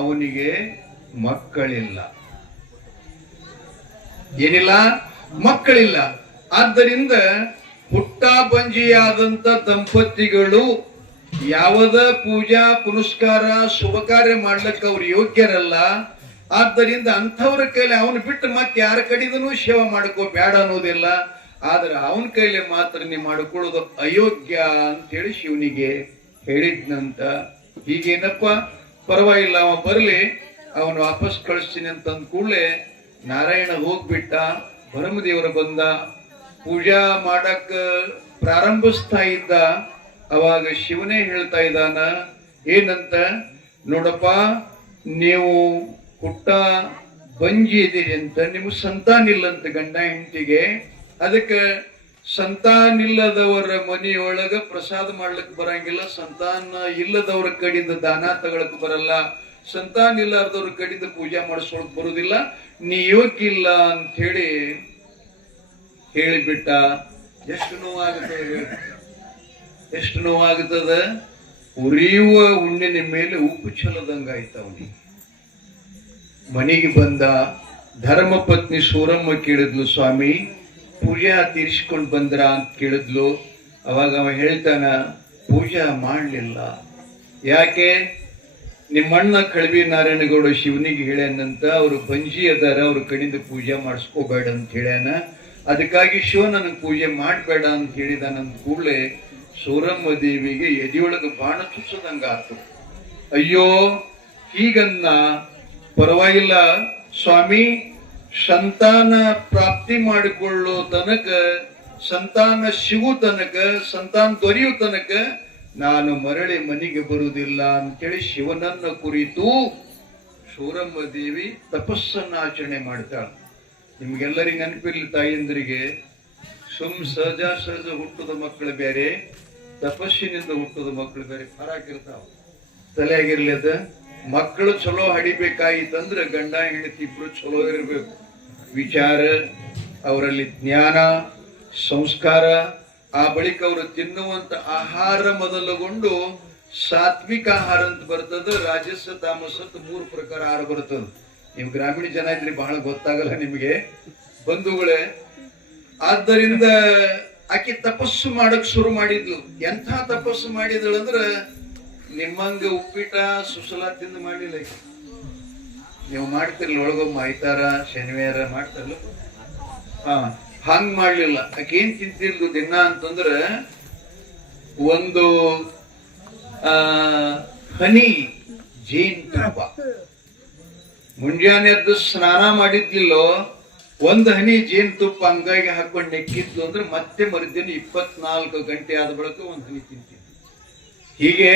ಅವನಿಗೆ ಮಕ್ಕಳಿಲ್ಲ. ಏನಿಲ್ಲ? ಮಕ್ಕಳಿಲ್ಲ. ಆದ್ದರಿಂದ ಹುಟ್ಟ ಬಂಜಿಯಾದಂತ ದಂಪತಿಗಳು ಯಾವದ ಪೂಜಾ ಪುನಸ್ಕಾರ ಶುಭ ಕಾರ್ಯ ಮಾಡ್ಲಿಕ್ಕೆ ಅವ್ರು ಯೋಗ್ಯರಲ್ಲ. ಆದ್ದರಿಂದ ಅಂಥವ್ರ ಕೈಲಿ ಅವನು ಬಿಟ್ಟು ಮತ್ತೆ ಯಾರ ಕಡೆದೂ ಸೇವಾ ಮಾಡ್ಕೋ ಬೇಡ ಅನ್ನೋದಿಲ್ಲ. ಆದ್ರೆ ಅವನ ಕೈಲಿ ಮಾತ್ರ ನೀ ಮಾಡ್ಕೊಳ್ಳೋದು ಅಯೋಗ್ಯ ಅಂತೇಳಿ ಶಿವನಿಗೆ ಹೇಳಿದ್ನಂತ. ಹೀಗೇನಪ್ಪ ಪರವಾಗಿಲ್ಲ, ಅವ ಬರ್ಲಿ, ಅವನು ವಾಪಸ್ ಕಳಿಸ್ತೀನಿ ಅಂತಂದ ಕೂಡಲೇ ನಾರಾಯಣ ಹೋಗ್ಬಿಟ್ಟ. ಭರಮದೇವರ ಬಂದ, ಪೂಜಾ ಮಾಡಕ್ ಪ್ರಾರಂಭಿಸ್ತಾ ಇದ್ದ. ಅವಾಗ ಶಿವನೇ ಹೇಳ್ತಾ ಇದ್ದಾನ, ಏನಂತ, ನೋಡಪ್ಪ ನೀವು ಹುಟ್ಟ ಬಂಜಿ ಇದೀರಿ ಅಂತ, ನಿಮ್ಗೆ ಸಂತಾನ ಇಲ್ಲಂತ ಗಂಡ ಹೆಂಡತಿಗೆ. ಅದಕ್ಕೆ ಸಂತಾನಿಲ್ಲದವರ ಮನೆಯೊಳಗ ಪ್ರಸಾದ ಮಾಡ್ಲಿಕ್ಕೆ ಬರಂಗಿಲ್ಲ, ಸಂತಾನ ಇಲ್ಲದವ್ರ ಕಡೆಯಿಂದ ದಾನ ತಗೊಳಕ್ ಬರಲ್ಲ, ಸಂತಾನ ಇಲ್ಲಾರ್ದವ್ರ ಕಡೆಯಿಂದ ಪೂಜೆ ಮಾಡಿಸ್ಕೊಳಕ್ ಬರುದಿಲ್ಲ, ನೀ ಯೋಗ್ಯಿಲ್ಲ ಅಂತ ಹೇಳಿಬಿಟ್ಟ. ಎಷ್ಟು ನೋವಾಗುತ್ತದೆ, ಎಷ್ಟು ನೋವಾಗುತ್ತದ. ಉರಿಯುವ ಉಣ್ಣಿನ ಮೇಲೆ ಉಪ್ಪು ಚಲದಂಗಾಯ್ತ ಅವನಿಗೆ. ಮನೆಗೆ ಬಂದ. ಧರ್ಮ ಪತ್ನಿ ಸೂರಮ್ಮ ಕೇಳಿದ್ಲು, ಸ್ವಾಮಿ ಪೂಜಾ ತೀರಿಸ್ಕೊಂಡು ಬಂದ್ರ ಅಂತ ಕೇಳಿದ್ಲು. ಅವಾಗ ಅವ ಹೇಳ್ತಾನ, ಪೂಜಾ ಮಾಡಲಿಲ್ಲ. ಯಾಕೆ? ನಿಮ್ಮಣ್ಣ ಕಳವಿ ನಾರಾಯಣಗೌಡ ಶಿವನಿಗೆ ಹೇಳ್ಯಾನಂತ, ಅವರು ಬಂಜಿ ಅದಾರ, ಅವ್ರ ಕಡೆಯಿಂದ ಪೂಜೆ ಮಾಡಿಸ್ಕೋಬೇಡ ಅಂತ ಹೇಳ್ಯಾನ. ಅದಕ್ಕಾಗಿ ಶಿವ ನನಗೆ ಪೂಜೆ ಮಾಡಬೇಡ ಅಂತ ಹೇಳಿದಾನಂತ ಕೂಡಲೇ ಸೂರಮ್ಮ ದೇವಿಗೆ ಎದೆಯೊಳಗೆ ಬಾಣ ಚುಚ್ಚದಂಗಾತು. ಅಯ್ಯೋ, ಹೀಗನ್ನ ಪರವಾಗಿಲ್ಲ ಸ್ವಾಮಿ, ಸಂತಾನ ಪ್ರಾಪ್ತಿ ಮಾಡಿಕೊಳ್ಳೋ ತನಕ, ಸಂತಾನ ಸಿಗು ತನಕ, ಸಂತಾನ ದೊರೆಯೋ ತನಕ ನಾನು ಮರಳಿ ಮನೆಗೆ ಬರುವುದಿಲ್ಲ ಅಂತೇಳಿ ಶಿವನನ್ನ ಕುರಿತು ಸೂರಮ್ಮ ದೇವಿ ತಪಸ್ಸನ್ನ ಆಚರಣೆ ಮಾಡ್ತಾಳ. ನಿಮ್ಗೆಲ್ಲರಿಗೆ ನೆನಪಿರ್ಲಿ, ತಾಯಂದ್ರಿಗೆ ಸಹಜ ಹುಟ್ಟದ ಮಕ್ಕಳು ಬೇರೆ, ತಪಸ್ಸಿನಿಂದ ಹುಟ್ಟದ ಮಕ್ಕಳು ಬೇರೆ, ಫರಾಕಿರ್ತಾವ. ತಲೆಯಾಗಿರ್ಲಿ ಅದ. ಮಕ್ಕಳು ಚಲೋ ಹಡಿಬೇಕಾಗಿತ್ತಂದ್ರೆ ಗಂಡ ಹೆಂಡತಿ ಇಬ್ರು ಚಲೋ ಇರಬೇಕು. ವಿಚಾರ, ಅವರಲ್ಲಿ ಜ್ಞಾನ, ಸಂಸ್ಕಾರ, ಆ ಬಳಿಕ ಅವರು ತಿನ್ನುವಂತ ಆಹಾರ ಮೊದಲುಗೊಂಡು ಸಾತ್ವಿಕ ಆಹಾರ ಅಂತ ಬರ್ತದ, ರಾಜಸ ತಾಮಸ ಅಂತ 3 ಪ್ರಕಾರ ಆಹಾರ ಬರ್ತದ. ನೀವು ಗ್ರಾಮೀಣ ಜನ ಇದ್ರಿ ಬಹಳ ಗೊತ್ತಾಗಲ್ಲ ನಿಮಗೆ ಬಂಧುಗಳೇ. ಆದ್ದರಿಂದ ಆಕಿ ತಪಸ್ಸು ಮಾಡಕ್ ಶುರು ಮಾಡಿದ್ಲು. ಎಂಥ ತಪಸ್ಸು ಮಾಡಿದಳು ಅಂದ್ರ ನಿಮ್ಮಂಗ ಉಪ್ಪಿಟ ಸುಸಲ ತಿಂದು ಮಾಡಿಲ್ಲ ಆಕಿ. ನೀವು ಮಾಡ್ತಿರ್ಲಿ ಒಳಗೊಮ್ಮ ಐತಾರ ಶನಿವಾರ ಮಾಡ್ತಾರಲ್ಲ, ಹಂಗ್ ಮಾಡ್ಲಿಲ್ಲ. ಆಕೆ ಏನ್ ತಿಂತಿರ್ಲು ದಿನ ಅಂತಂದ್ರ ಒಂದು ಹನಿ ಜೇನ್ ತುಪ್ಪ. ಮುಂಜಾನೆ ಎದ್ದು ಸ್ನಾನ ಮಾಡಿದ್ಲಿಲ್ಲೋ, ಒಂದ್ ಹನಿ ಜೇನ್ ತುಪ್ಪ ಹಂಗಾಗಿ ಹಾಕೊಂಡು ನೆಕ್ಕಿದ್ಲು ಅಂದ್ರೆ ಮತ್ತೆ ಮರುದಿನ 24 ಗಂಟೆ ಆದ ಬಳಿಕ ಒಂದ್ ಹನಿ ತಿಂತಿದ್ಲು. ಹೀಗೆ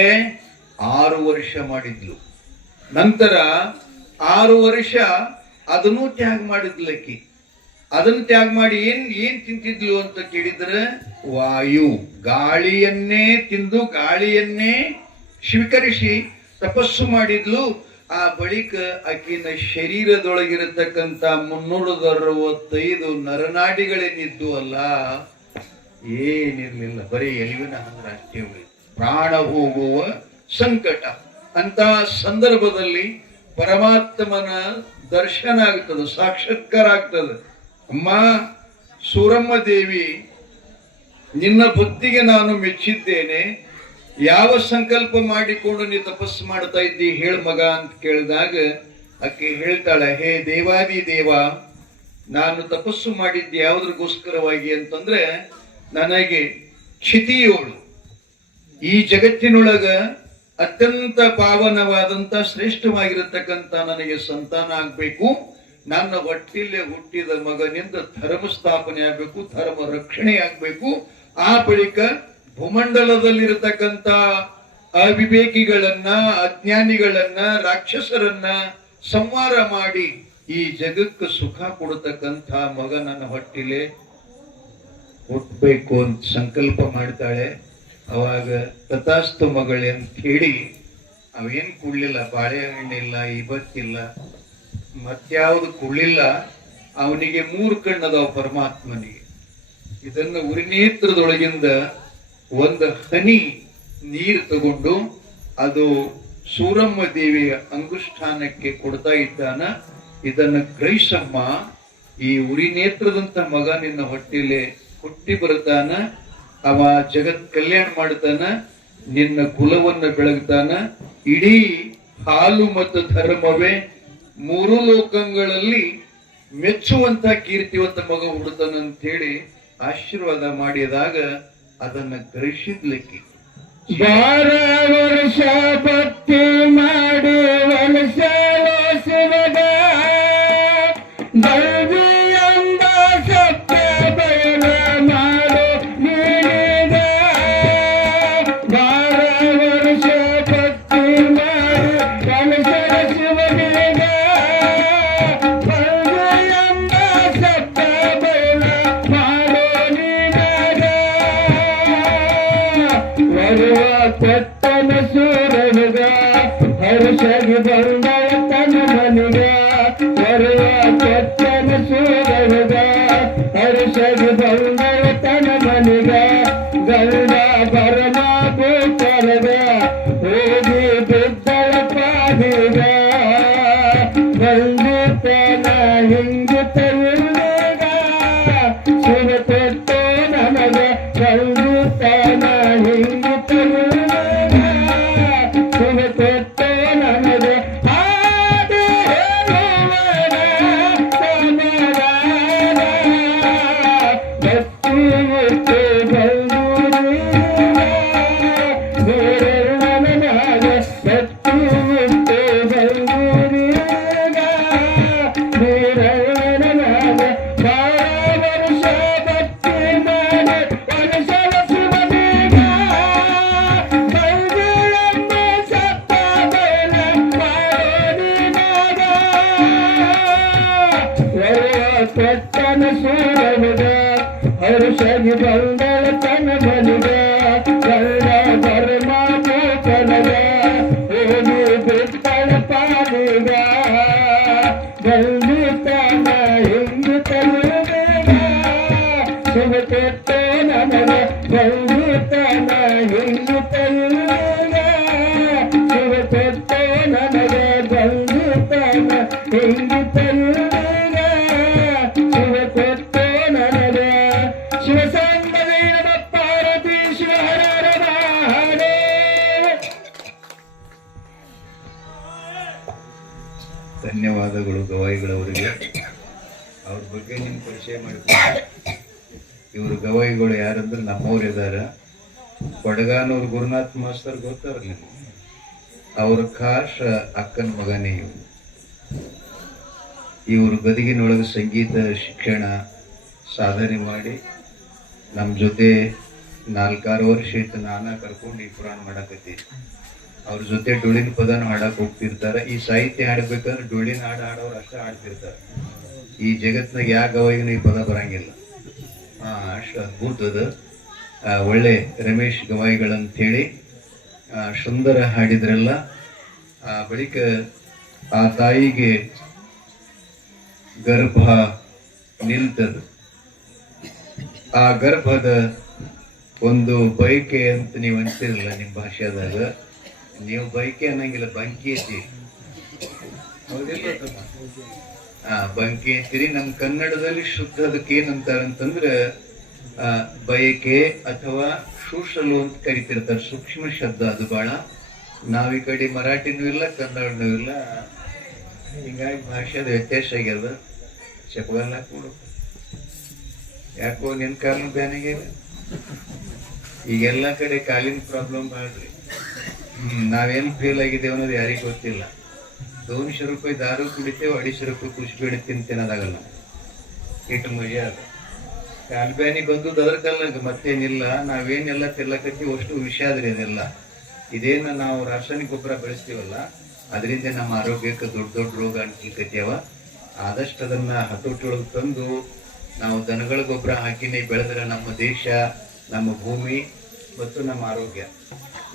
6 ವರ್ಷ ಮಾಡಿದ್ಲು. ನಂತರ 6 ವರ್ಷ ಅದನ್ನು ತ್ಯಾಗ ಮಾಡಿದ್ಲಕ್ಕಿ. ಅದನ್ನು ತ್ಯಾಗ ಮಾಡಿ ಏನ್ ತಿಂತಿದ್ಲು ಅಂತ ಕೇಳಿದ್ರೆ ವಾಯು, ಗಾಳಿಯನ್ನೇ ತಿಂದು ಗಾಳಿಯನ್ನೇ ಸ್ವೀಕರಿಸಿ ತಪಸ್ಸು ಮಾಡಿದ್ಲು. ಆ ಬಳಿಕ ಆಕಿನ ಶರೀರದೊಳಗಿರತಕ್ಕಂತ 365 ನರನಾಡಿಗಳೇನಿದ್ದು ಅಲ್ಲ, ಏನಿರ್ಲಿಲ್ಲ, ಬರೀ ಎಲಿವಿನ ರಾಷ್ಟ್ರೀಯ ಪ್ರಾಣ ಹೋಗುವ ಸಂಕಟ. ಅಂತ ಸಂದರ್ಭದಲ್ಲಿ ಪರಮಾತ್ಮನ ದರ್ಶನ ಆಗ್ತದೆ, ಸಾಕ್ಷಾತ್ಕಾರ ಆಗ್ತದೆ. ಅಮ್ಮ ಸೂರಮ್ಮ ದೇವಿ, ನಿನ್ನ ಭಕ್ತಿಗೆ ನಾನು ಮೆಚ್ಚಿದ್ದೇನೆ. ಯಾವ ಸಂಕಲ್ಪ ಮಾಡಿಕೊಂಡು ನೀ ತಪಸ್ಸು ಮಾಡ್ತಾ ಇದ್ದಿ ಹೇಳ ಮಗ ಅಂತ ಕೇಳಿದಾಗ ಆಕೆ ಹೇಳ್ತಾಳೆ, ಹೇ ದೇವಾದಿ ದೇವ, ನಾನು ತಪಸ್ಸು ಮಾಡಿದ್ದೆ ಯಾವುದಕ್ಕೋಸ್ಕರವಾಗಿ ಅಂತಂದ್ರೆ ನನಗೆ ಕ್ಷಿತಿಯೋಳು, ಈ ಜಗತ್ತಿನೊಳಗ ಅತ್ಯಂತ ಪಾವನವಾದಂತ ಶ್ರೇಷ್ಠವಾಗಿರತಕ್ಕಂತ ನನಗೆ ಸಂತಾನ ಆಗ್ಬೇಕು. ನನ್ನ ಹೊಟ್ಟಿಲೆ ಹುಟ್ಟಿದ ಮಗನಿಂದ ಧರ್ಮ ಸ್ಥಾಪನೆ ಆಗ್ಬೇಕು, ಧರ್ಮ ರಕ್ಷಣೆ ಆಗ್ಬೇಕು. ಆ ಬಳಿಕ ಭೂಮಂಡಲದಲ್ಲಿರತಕ್ಕಂತ ಅವಿವೇಕಿಗಳನ್ನ, ಅಜ್ಞಾನಿಗಳನ್ನ, ರಾಕ್ಷಸರನ್ನ ಸಂಹಾರ ಮಾಡಿ ಈ ಜಗಕ್ಕೆ ಸುಖ ಕೊಡತಕ್ಕಂಥ ಮಗ ನನ್ನ ಹೊಟ್ಟಿಲೆ ಹುಟ್ಟಬೇಕು ಅಂತ ಸಂಕಲ್ಪ ಮಾಡ್ತಾಳೆ. ಅವಾಗ ತಥಾಸ್ತು ಮಗಳೇ ಅಂತ ಹೇಳಿ ಅವೇನ್ ಕುಡ್ಲಿಲ್ಲ, ಬಾಳೆಹಣ್ಣಿಲ್ಲ, ಇವತ್ತಿಲ್ಲ, ಮತ್ಯಾವುದು ಕುಳ್ಳಿಲ್ಲ. ಅವನಿಗೆ 3 ಕಣ್ಣದಾವ ಪರಮಾತ್ಮನಿಗೆ. ಇದನ್ನ ಉರಿನೇತ್ರದೊಳಗಿಂದ ಒಂದು ಹನಿ ನೀರು ತಗೊಂಡು ಅದು ಸೂರಮ್ಮ ದೇವಿಯ ಅಂಗುಷ್ಠಾನಕ್ಕೆ ಕೊಡ್ತಾ ಇದ್ದಾನ. ಇದನ್ನ ಗ್ರಹಿಸಮ್ಮ, ಈ ಉರಿನೇತ್ರದಂತ ಮಗ ನಿನ್ನ ಹೊಟ್ಟಿಲೆ ಹುಟ್ಟಿ ಬರ್ತಾನ, ಅವ ಜಗತ್ ಕಲ್ಯಾಣ ಮಾಡ್ತಾನ, ನಿನ್ನ ಕುಲವನ್ನು ಬೆಳಗ್ತಾನ, ಇಡೀ ಹಾಲು ಮತ್ತು ಧರ್ಮವೇ 3 ಲೋಕಗಳಲ್ಲಿ ಮೆಚ್ಚುವಂತ ಕೀರ್ತಿವಂತ ಮಗ ಹುಡುತಾನ ಅಂತ ಹೇಳಿ ಆಶೀರ್ವಾದ ಮಾಡಿದಾಗ ಅದನ್ನ ಗ್ರಹಿಸಿದ್ಲಿಕ್ಕೆ 12 ವರ್ಷ ಭಕ್ತಿ ಮಾಡಿ ವಲಸಲು ಶಿವಗ ದೈವಿಯಂದ ಸತ್ಯ ಬಯಲ ಮಾಡು ನೀಡಿದ. 12 ವರ್ಷ ಭಕ್ತಿ ಮಾಡಿ ವಲಸಲು ಶಿವಗ ದೈವಿಯಂದ ಸತ್ಯ ಬಯಲ ಮಾಡು ನೀಡಿದ. ಬರುವ ಕೆಟ್ಟನ ಸೂರನುಗ ಹರುಷಗಿ ಬಂದವ ತನ ಮನುಗ. ಬರುವ ಕೆಟ್ಟನ ಸೂರನುಗ ಹರುಷಗಿ ಬಂದವ ತನ ಮನುಗ. ಗರುಡ ಬರಮ ಭೂತರದ ಹೋಗಿ ಬಿದ್ದಳ ಪಾದಿಗ. ಬಂದಿತನ ಹಿಂಗಿತ ಇರುವಾಗ ಶಿವ ಕೊಟ್ಟು ನಮಗ. ಬಂದಿತನ ಹಿಂಗಿತ ಇರುವಾಗ ಶಿವ ಕೊಟ್ಟು ನಮಗ. ಆದಿ ಹೇಳುವನ ಸಮಾಧಾನ ಭಕ್ತಿ ಇಟ್ಟು ಬಂದೂರಿಗ. ಬೇರೆಲ್ಲನಾಗ ಭಕ್ತಿ ಇಟ್ಟು ಬಂದೂರಿಗ. ಬೇರೆಲ್ಲನಾಗ 12 ವರ್ಷ ಭಕ್ತಿ ಮಾಡಿ ವಲಸಲ ಶಿವನಿಗ. ದೈವಿಯಂದ ಸತ್ಯ ಬಯಲ ಮಾಡು ನೀನಾಗ. ಬರುವ ಕೆಟ್ಟನ ಸೂರನುಗ ಹರುಷಗಿ ಬಂದಳ ತನ ಮನುಗ. ಗರುಡ ಧರ್ಮ ಭೂತನಗ ಹೋಗಿ ಬಿಟ್ಟಳ ಪಾದಿಗ. ಬಂದಿತನ ಹಿಂಗಿತ ಇರುವಾಗ ಶಿವ ಕೊಟ್ಟು ನಮಗ. ಬಂದಿತನ ಹಿಂಗಿತ ಇರುವಾಗ ಶಿವ ಕೊಟ್ಟು ನಮಗ. ಬಂದಿತನ ಹಿಂಗಿತ ಇರುವಾಗ ಶಿವ ಕೊಟ್ಟು ನನಗ. ಶಿವ ಸಂಗದ ಧನ್ಯವಾದಗಳು ಗವಾಯಿಗಳವರಿಗೆ. ಅವ್ರ ಬಗ್ಗೆ ನಿಮ್ಗೆ ಪರಿಚಯ ಮಾಡಿಕೊಂಡು, ಇವರು ಗವಾಯಿಗಳು ಯಾರಂದ್ರೆ ನಮ್ಮವ್ರು ಇದಾರ. ಕೊಡಗಾನವ್ರು ಗುರುನಾಥ್ ಮಾಸ್ತರ್ ಗೊತ್ತವ್ರ ನಿಮ್ಗೆ. ಅವ್ರ ಖಾಸ್ ಅಕ್ಕನ ಮಗನೇ ಇವರು ಗದಗಿನೊಳಗೆ ಸಂಗೀತ ಶಿಕ್ಷಣ ಸಾಧನೆ ಮಾಡಿ ನಮ್ಮ ಜೊತೆ 4-6 ವರ್ಷ ಇತ್ತು. ನಾನ ಕರ್ಕೊಂಡು ಈ ಪುರಾಣ ಮಾಡಾಕತ್ತೀನಿ. ಅವ್ರ ಜೊತೆ ಡೊಳ್ಳಿನ ಪದನ ಹಾಡಕ್ ಹೋಗ್ತಿರ್ತಾರೆ. ಈ ಸಾಹಿತ್ಯ ಹಾಡ್ಬೇಕಂದ್ರೆ ಡೊಳ್ಳಿನ ಹಾಡೋರು ಅಷ್ಟೇ ಹಾಡ್ತಿರ್ತಾರೆ. ಈ ಜಗತ್ನಾಗ ಯಾವ ಗವಾಯಿಗೂ ಈ ಪದ ಬರಂಗಿಲ್ಲ. ಅಷ್ಟು ಅದ್ಭುತದ ಒಳ್ಳೆ ರಮೇಶ್ ಗವಾಯಿಗಳಂತೇಳಿ ಸುಂದರ ಹಾಡಿದ್ರಲ್ಲ. ಬಳಿಕ ಆ ತಾಯಿಗೆ ಗರ್ಭ ನಿಲ್ತದ. ಆ ಗರ್ಭದ ಒಂದು ಬೈಕೆ ಅಂತ ನೀವು ಅಂತಿರಲ್ಲ ನಿಮ್ಮ ಭಾಷೆದಾಗ. ನೀವು ಬೈಕೆ ಅನ್ನಂಗಿಲ್ಲ, ಬಂಕಿ ಅಂತೀರಿ. ಹೌದಿಲ್ಲ? ಬಂಕಿ ಅಂತೀರಿ. ನಮ್ಮ ಕನ್ನಡದಲ್ಲಿ ಶುದ್ಧ ಅದಕ್ಕೆ ಏನಂತಾರಂತಂದ್ರೆ ಬಯಕೆ ಅಥವಾ ಶೂಷಲು ಅಂತ ಕರಿತಿರ್ತಾರೆ. ಸೂಕ್ಷ್ಮ ಶಬ್ದ ಅದು ಬಹಳ. ನಾವ್ ಈ ಕಡೆ ಮರಾಠಿನೂ ಇಲ್ಲ, ಕನ್ನಡನೂ ಇಲ್ಲ. ಹಿಂಗಾಗಿ ಭಾಷೆದ ವ್ಯತ್ಯಾಸ ಆಗ್ಯದ. ಚಪಗಲ್ಲ ಕೊಡು. ಯಾಕೋ ನಿನ್ ಕಾಲನು ಬ್ಯಾನಿಗೆ ಈಗೆಲ್ಲ ಕಡೆ ಕಾಲಿನ ಪ್ರಾಬ್ಲಮ್ ಬಾಳ್ರಿ. ನಾವೇನ್ ಫೇಲ್ ಆಗಿದ್ದೇವೆ ಅನ್ನೋದು ಯಾರಿಗೂ ಗೊತ್ತಿಲ್ಲ. 200 ರೂಪಾಯಿ ದಾರು ಕುಡಿತೇವೆ, 250 ರೂಪಾಯಿ ಕುಸ್ಬೇಡಿ ತಿನ್ನೋದಾಗಲ್ಲ. ಇಟ್ಟು ಮಜಾ ಅದ. ಕಾಲ್ ಬ್ಯಾನಿ ಬಂದುದು ಅದ್ರ ಕಲ್ಲಾಗ ಮತ್ತೇನಿಲ್ಲ. ನಾವೇನೆಲ್ಲ ತಿಲ್ಲಕತ್ತೀವಿ ಅಷ್ಟು ವಿಷ ಆದ್ರಿ ಅದೆಲ್ಲ. ಇದೇನ ನಾವು ರಾಸಾಯನಿಕ ಗೊಬ್ಬರ ಬೆಳೆಸ್ತೀವಲ್ಲ, ಅದರಿಂದ ನಮ್ಮ ಆರೋಗ್ಯಕ್ಕೆ ದೊಡ್ಡ ದೊಡ್ಡ ರೋಗ ಅಂಟಿಕತ್ಯಾವ. ಆದಷ್ಟು ಅದನ್ನ ಹತೋಟಿಯೊಳಗೆ ತಂದು ನಾವು ದನಗಳ ಗೊಬ್ಬರ ಹಾಕಿನೇ ಬೆಳೆದ್ರೆ ನಮ್ಮ ದೇಶ, ನಮ್ಮ ಭೂಮಿ ಮತ್ತು ನಮ್ಮ ಆರೋಗ್ಯ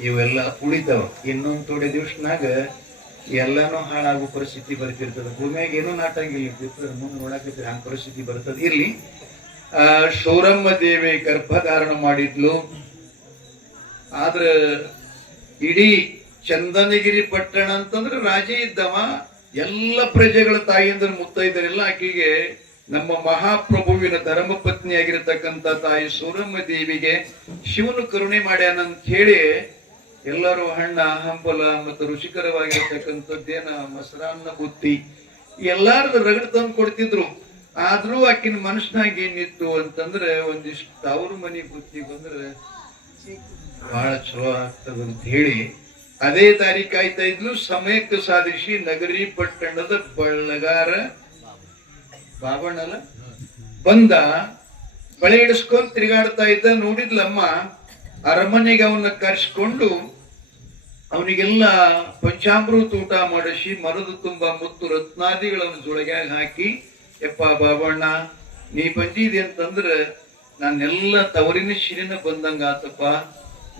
ಇವೆಲ್ಲ ಉಳಿತಾವ. ಇನ್ನೊಂದು ಥೋಡೆ ದಿವ್ಸನಾಗ ಎಲ್ಲಾನು ಹಾಳಾಗೋ ಪರಿಸ್ಥಿತಿ ಬರ್ತಿರ್ತದೆ. ಭೂಮಿಯಾಗ ಏನೂ ನಾಟಂಗಿಲ್ಲ. ಮುಂದೆ ನೋಡಾಕತ್ತೀರಿ ಹಂಗ ಪರಿಸ್ಥಿತಿ ಬರ್ತದೆ. ಇರ್ಲಿ. ಶೌರಮ್ಮ ದೇವಿ ಗರ್ಭಧಾರಣ ಮಾಡಿದ್ಲು. ಆದ್ರ ಇಡೀ ಚಂದನಗಿರಿ ಪಟ್ಟಣ ಅಂತಂದ್ರೆ ರಾಜೇ ಇದ್ದವ. ಎಲ್ಲ ಪ್ರಜೆಗಳ ತಾಯಿಯಂದ್ರ ಮುತ್ತೈದರೆಲ್ಲ ಆಕೆಗೆ ನಮ್ಮ ಮಹಾಪ್ರಭುವಿನ ಧರ್ಮ ಪತ್ನಿಯಾಗಿರತಕ್ಕಂತ ತಾಯಿ ಸೂರಮ್ಮ ದೇವಿಗೆ ಶಿವನು ಕರುಣೆ ಮಾಡ್ಯಾನಂತ ಹೇಳಿ ಎಲ್ಲರೂ ಹಣ್ಣ ಹಂಪಲ ಮತ್ತು ರುಚಿಕರವಾಗಿರತಕ್ಕಂಥದ್ದೇನ ಮೊಸರನ್ನ ಬುತ್ತಿ ಎಲ್ಲಾರ್ದು ರಗಡ್ ತಂದು ಕೊಡ್ತಿದ್ರು. ಆದ್ರೂ ಆಕಿನ ಮನಸ್ಸಿನಾಗ ಏನಿತ್ತು ಅಂತಂದ್ರೆ ಒಂದಿಷ್ಟು ತವ್ರ ಮನಿ ಬುತ್ತಿ ಬಂದ್ರೆ ಬಹಳ ಚಲೋ ಆಗ್ತದಂತ ಹೇಳಿ ಅದೇ ದಾರಿ ಕಾಯ್ತಾ ಇದ್ಲು. ಸಮಯಕ್ಕೆ ಸಾಧಿಸಿ ನಗರಿ ಪಟ್ಟಣದ ಬಳ್ಳಗಾರ ಬಾಬಣ್ಣಲ್ಲ ಬಂದ. ಬಳೆ ಹಿಡಿಸ್ಕೊಂಡ್ ತಿರುಗಾಡ್ತಾ ಇದ್ದ. ನೋಡಿದ್ಲಮ್ಮ. ಅರಮನೆಗೆ ಅವನ್ನ ಕರೆಸ್ಕೊಂಡು ಅವನಿಗೆಲ್ಲ ಪಂಚಾಮೃತ ಊಟ ಮಾಡಿಸಿ ಮರದ ತುಂಬ ಮುತ್ತು ರತ್ನಾದಿಗಳನ್ನು ಜೊಳಗ್ಯಾಗ ಹಾಕಿ, ಯಪ್ಪ ಬಾಬಣ್ಣ ನೀ ಬಂದಿದೆ ಅಂತಂದ್ರ ನಾನೆಲ್ಲ ತವರಿನ ಶಿರಿನ ಬಂದಂಗ ಆತಪ್ಪ.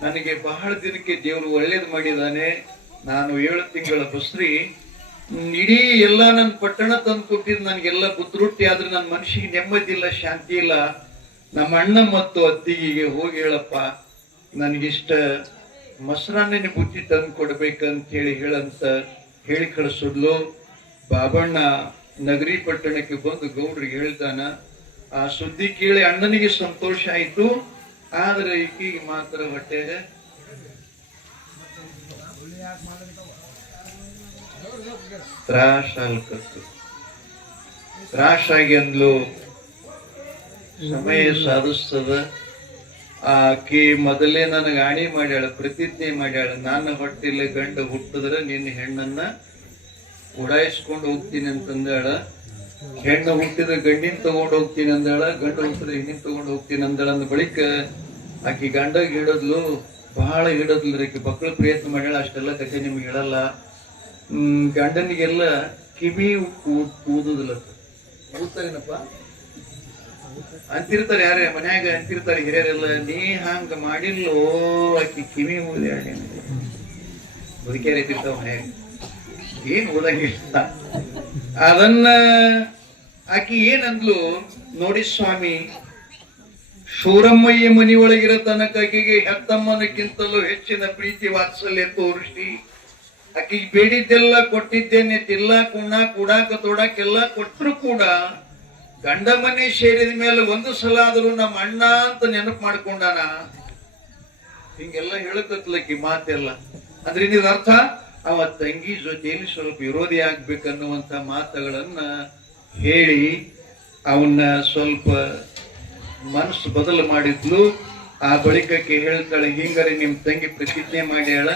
ನನಗೆ ಬಹಳ ದಿನಕ್ಕೆ ದೇವರು ಒಳ್ಳೇದು ಮಾಡಿದಾನೆ. ನಾನು 7 ತಿಂಗಳ ಬಸ್ರಿ ಇಡೀ ಎಲ್ಲ ನನ್ನ ಪಟ್ಟಣ ತಂದು ಕೊಟ್ಟಿದ್ದು ನನಗೆಲ್ಲ ಬುದ್ರೊಟ್ಟಿ. ಆದ್ರೆ ನನ್ನ ಮನಸ್ಸಿಗೆ ನೆಮ್ಮದಿ ಇಲ್ಲ, ಶಾಂತಿ ಇಲ್ಲ. ನಮ್ಮ ಅಣ್ಣ ಮತ್ತು ಅತ್ತಿಗೆ ಹೋಗಿ ಹೇಳಪ್ಪ, ನನಗಿಷ್ಟ ಮೊಸರನ್ನ ಬುತ್ತಿ ತಂದು ಕೊಡ್ಬೇಕಂತ ಹೇಳಂತ ಹೇಳಿ ಕಳಿಸಿದ್ಲು. ಬಾಬಣ್ಣ ನಗರಿ ಪಟ್ಟಣಕ್ಕೆ ಬಂದು ಗೌಡ್ರಿಗೆ ಹೇಳ್ತಾನ. ಆ ಸುದ್ದಿ ಕೇಳಿ ಅಣ್ಣನಿಗೆ ಸಂತೋಷ ಆಯ್ತು. ಆದ್ರೆ ಈಕಿಗೆ ಮಾತ್ರ ಹೊಟ್ಟೆಗೆ ತ್ರಾಸಾಗಿ ಅಂದ್ಲು. ಸಮಯ ಸಾಧಿಸ್ತದ. ಆಕಿ ಮೊದಲೇ ನನಗೆ ಆಣಿ ಮಾಡ್ಯಾಳ, ಪ್ರತಿಜ್ಞೆ ಮಾಡ್ಯಾಳ. ನಾನು ಹೊಟ್ಟಿಲ್ಲ ಗಂಡ ಹುಟ್ಟಿದ್ರೆ ನಿನ್ನ ಹೆಣ್ಣನ್ನ ಉಡಾಯಿಸ್ಕೊಂಡು ಹೋಗ್ತೀನಿ ಅಂತಂದಾಳ. ಹೆಣ್ಣು ಹುಟ್ಟಿದ್ರೆ ಗಂಡಿನ ತಗೊಂಡು ಹೋಗ್ತೀನಿ ಅಂದಾಳ, ಗಂಡ ಹುಟ್ಟಿದ್ರೆ ಹೆಣ್ಣಿನ ತಗೊಂಡು ಹೋಗ್ತೀನಿ ಅಂದಾಳ. ಅಂದ ಬಳಿಕ ಆಕಿ ಗಂಡಾಗ ಹಿಡದ್ಲು, ಬಹಳ ಹಿಡದ್ಲು. ಆಕಿ ಮಕ್ಕಳ ಪ್ರಯತ್ನ ಮಾಡ್ಯಾಳ. ಅಷ್ಟೆಲ್ಲ ಕಥೆ ನಿಮ್ಗೆ ಹೇಳಲ್ಲ. ಗಂಡನಿಗೆಲ್ಲ ಕಿವಿ ಊದುದಿಲ್ಲ. ಊದ್ತಾರೇನಪ್ಪ ಅಂತಿರ್ತಾರೆ, ಯಾರೇ ಮನ್ಯಾಗ ಅಂತಿರ್ತಾರೆ ಹಿರಿಯರೆಲ್ಲ. ನೀ ಹಂಗ ಮಾಡಿಲ್ಲೋ, ಆಕಿ ಕಿವಿ ಊದ್ಯಾಳ. ಬದುಕ್ಯಾರ ಇರ್ತಾವ ಮನ್ಯಾಗ, ಏನ್ ಓದಂಗಿಲ್ಲ. ಅದನ್ನ ಆಕಿ ಏನಂದ್ಲು ನೋಡಿ ಸ್ವಾಮಿ, ಶೂರಮ್ಮಯ್ಯ ಮನಿಯೊಳಗಿರೋ ತನಕ ಆಕೆಗೆ ಹೆತ್ತಮ್ಮನಕ್ಕಿಂತಲೂ ಹೆಚ್ಚಿನ ಪ್ರೀತಿ ವಾತ್ಸಲ್ಯ ತೋರಿಸಿ ಆಕೆಗೆ ಬೇಡಿದ್ದೆಲ್ಲ ಕೊಟ್ಟಿದ್ದೇನೆ. ತಿಲ್ಲಾಕ ಉಣ್ಣಾಕ ಕೂಡಾಕ ತೊಡಾಕೆಲ್ಲ ಕೊಟ್ಟರು ಕೂಡ ಗಂಡ ಮನೆ ಸೇರಿದ ಮೇಲೆ ಒಂದು ಸಲ ಆದ್ರೂ ನಮ್ಮ ಅಣ್ಣ ಅಂತ ನೆನಪು ಮಾಡ್ಕೊಂಡಾನ. ಹಿಂಗೆಲ್ಲ ಹೇಳಕತ್ಲಕ್ಕಿ ಮಾತೆಲ್ಲ. ಅಂದ್ರೆ ಇದ್ರ ಅರ್ಥ ಅವ ತಂಗಿ ಜೊತೆಯಲ್ಲಿ ಸ್ವಲ್ಪ ವಿರೋಧಿ ಆಗ್ಬೇಕನ್ನುವಂತ ಮಾತುಗಳನ್ನ ಹೇಳಿ ಅವನ್ನ ಸ್ವಲ್ಪ ಮನಸ್ಸು ಬದಲು ಮಾಡಿದ್ಲು. ಆ ಬಳಿಕಕ್ಕೆ ಹೇಳ್ತಾಳೆ, ಹಿಂಗಾರೆ ನಿಮ್ ತಂಗಿ ಪ್ರತಿಜ್ಞೆ ಮಾಡ್ಯಾಳ,